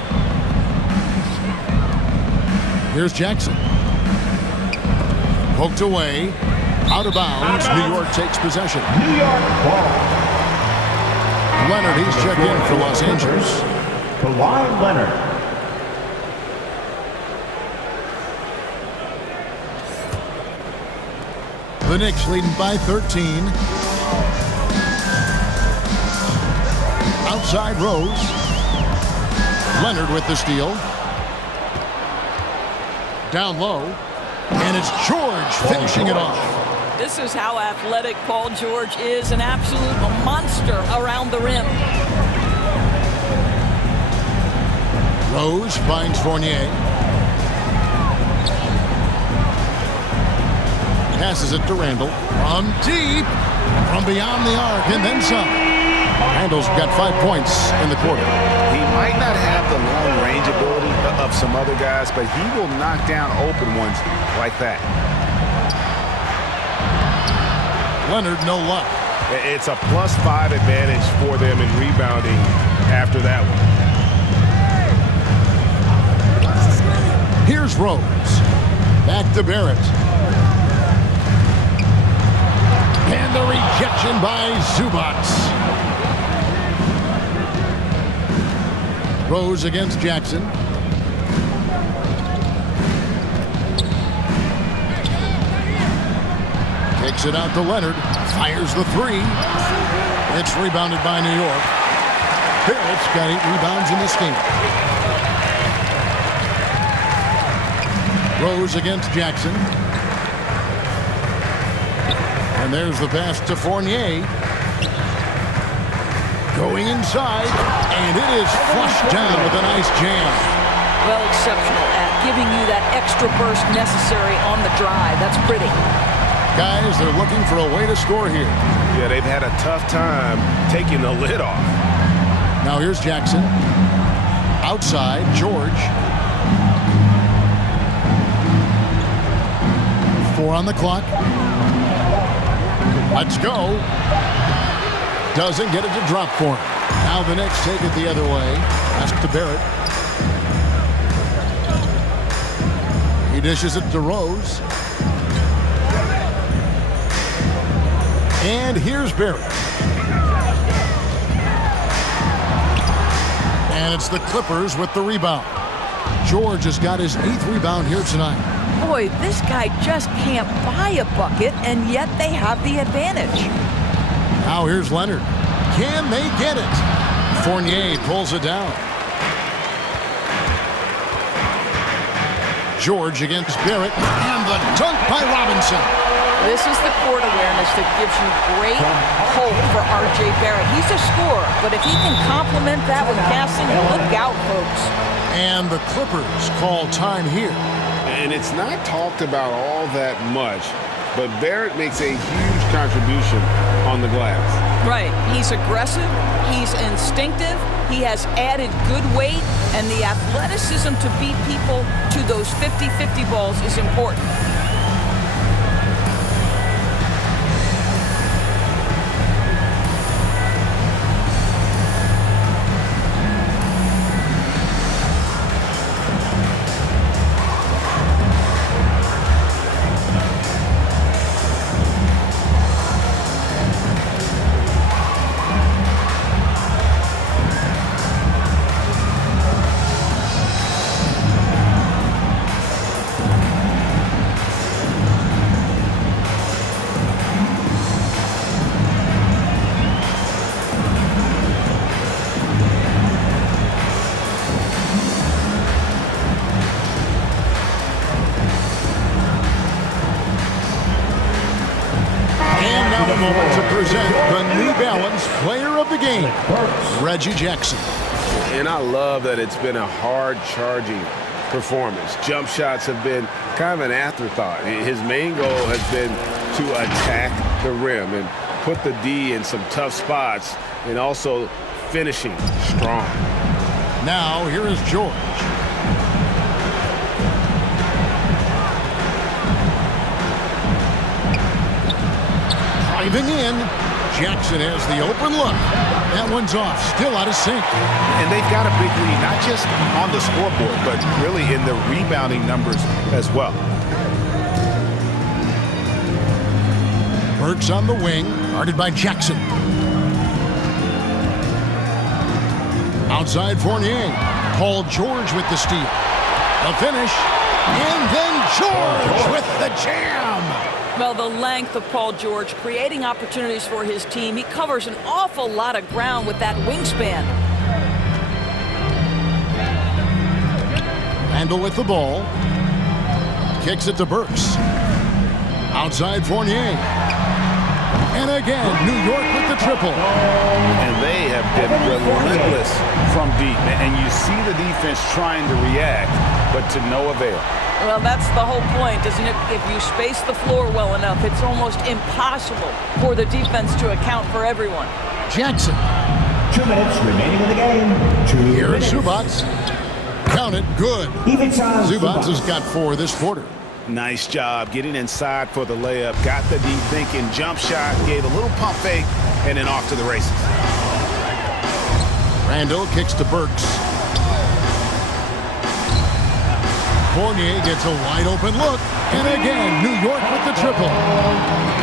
Here's Jackson. Poked away. Out of bounds. New York takes possession. New York ball. Leonard, he's checked in for Los Angeles. Kawhi Leonard. The Knicks leading by 13. Outside Rose. Leonard with the steal. Down low. And it's George finishing it off. This is how athletic Paul George is, an absolute monster around the rim. Rose finds Fournier. Passes it to Randle. From deep. From beyond the arc and then some. Randle's got 5 points in the quarter. He might not have the long range ability of some other guys, but he will knock down open ones like that. Leonard, no luck. It's a +5 advantage for them in rebounding after that one. Here's Rose. Back to Barrett. And the rejection by Zubac. Rose against Jackson. Kicks it out to Leonard. Fires the three. It's rebounded by New York. Barrett's got 8 rebounds in this game. Rose against Jackson. And there's the pass to Fournier. Going inside, and it is flushed down with a nice jam. Well, exceptional at giving you that extra burst necessary on the drive. That's pretty. Guys, they're looking for a way to score here. Yeah, they've had a tough time taking the lid off. Now here's Jackson. Outside, George. 4 on the clock. Let's go. Doesn't get it to drop for him. Now the Knicks take it the other way. Pass to Barrett. He dishes it to Rose. And here's Barrett. And it's the Clippers with the rebound. George has got his 8th rebound here tonight. Boy, this guy just can't buy a bucket, and yet they have the advantage. Now here's Leonard. Can they get it? Fournier pulls it down. George against Barrett, and the dunk by Robinson. This is the court awareness that gives you great hope for R.J. Barrett. He's a scorer, but if he can complement that with passing, look out, folks. And the Clippers call time here. And it's not talked about all that much, but Barrett makes a huge contribution on the glass. Right. He's aggressive. He's instinctive. He has added good weight, and the athleticism to beat people to those 50-50 balls is important. Player of the game, Reggie Jackson. And I love that it's been a hard-charging performance. Jump shots have been kind of an afterthought. His main goal has been to attack the rim and put the D in some tough spots and also finishing strong. Now here is George. Driving in. Jackson has the open look. That one's off, still out of sync. And they've got a big lead, not just on the scoreboard, but really in the rebounding numbers as well. Burks on the wing, guarded by Jackson. Outside Fournier. Paul George with the steal. The finish. And then George with the jam. Well, the length of Paul George creating opportunities for his team. He covers an awful lot of ground with that wingspan. Randle with the ball. Kicks it to Burks. Outside Fournier. And again, New York with the triple. And they have been relentless from deep. And you see the defense trying to react, but to no avail. Well, that's the whole point, isn't it? If you space the floor well enough, it's almost impossible for the defense to account for everyone. Jackson. 2 minutes remaining in the game. Here is Zubac. Count it, good. Zubac has got 4 this quarter. Nice job getting inside for the layup. Got the deep thinking jump shot, gave a little pump fake, and then off to the races. Randle kicks to Burks. Fournier gets a wide open look. And again, New York with the triple.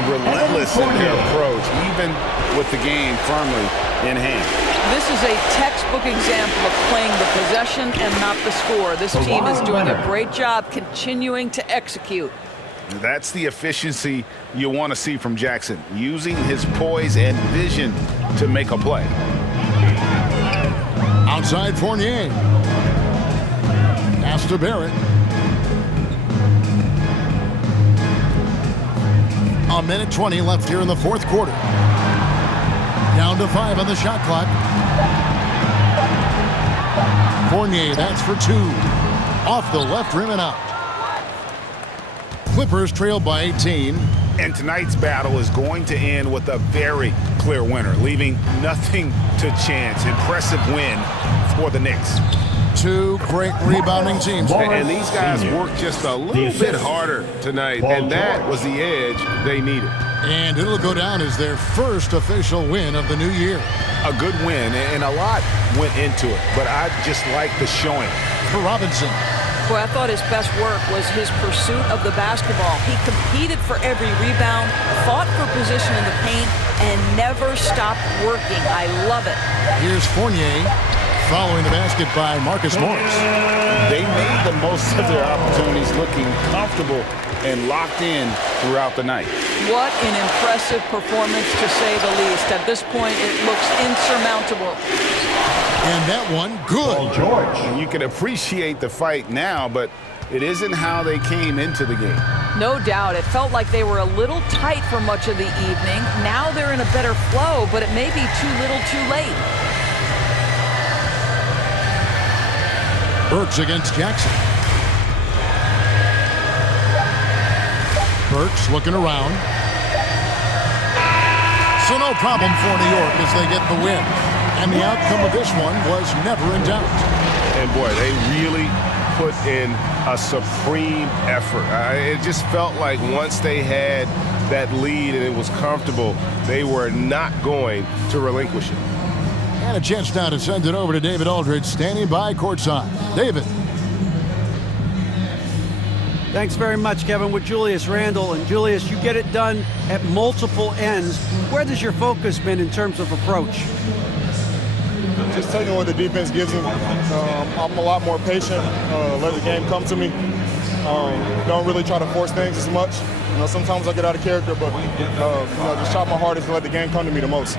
Relentless in their approach, even with the game firmly in hand. This is a textbook example of playing the possession and not the score. This team is doing a great job continuing to execute. That's the efficiency you want to see from Jackson, using his poise and vision to make a play. Outside Fournier. Pass to Barrett. A minute 20 left here in the fourth quarter. Down to 5 on the shot clock. Fournier, that's for 2. Off the left rim and out. Clippers trail by 18. And tonight's battle is going to end with a very clear winner, leaving nothing to chance. Impressive win for the Knicks. 2 great rebounding teams. And these guys worked just a little bit harder tonight, and that was the edge they needed. And it'll go down as their first official win of the new year. A good win, and a lot went into it, but I just like the showing. For Robinson. Boy, I thought his best work was his pursuit of the basketball. He competed for every rebound, fought for position in the paint, and never stopped working. I love it. Here's Fournier following the basket by Marcus Morris. They made the most of their opportunities, looking comfortable and locked in throughout the night. What an impressive performance, to say the least. At this point, it looks insurmountable. And that one, good. And you can appreciate the fight now, but it isn't how they came into the game. No doubt. It felt like they were a little tight for much of the evening. Now they're in a better flow, but it may be too little too late. Burks against Jackson. Burks looking around. So no problem for New York as they get the win. And the outcome of this one was never in doubt. And boy, they really put in a supreme effort. It just felt like once they had that lead and it was comfortable, they were not going to relinquish it. And a chance now to send it over to David Aldridge, standing by courtside. David. Thanks very much, Kevin, with Julius Randle. And Julius, you get it done at multiple ends. Where has your focus been in terms of approach? Just taking what the defense gives them. I'm a lot more patient, let the game come to me. Don't really try to force things as much. You know, sometimes I get out of character, but just try my hardest to let the game come to me the most.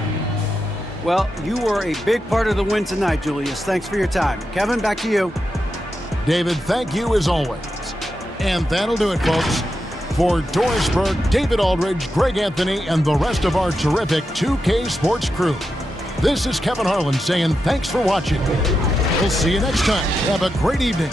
Well, you were a big part of the win tonight, Julius. Thanks for your time. Kevin, back to you. David, thank you as always. And that'll do it, folks. For Doris Burke, David Aldridge, Greg Anthony, and the rest of our terrific 2K Sports crew, this is Kevin Harlan saying thanks for watching. We'll see you next time. Have a great evening.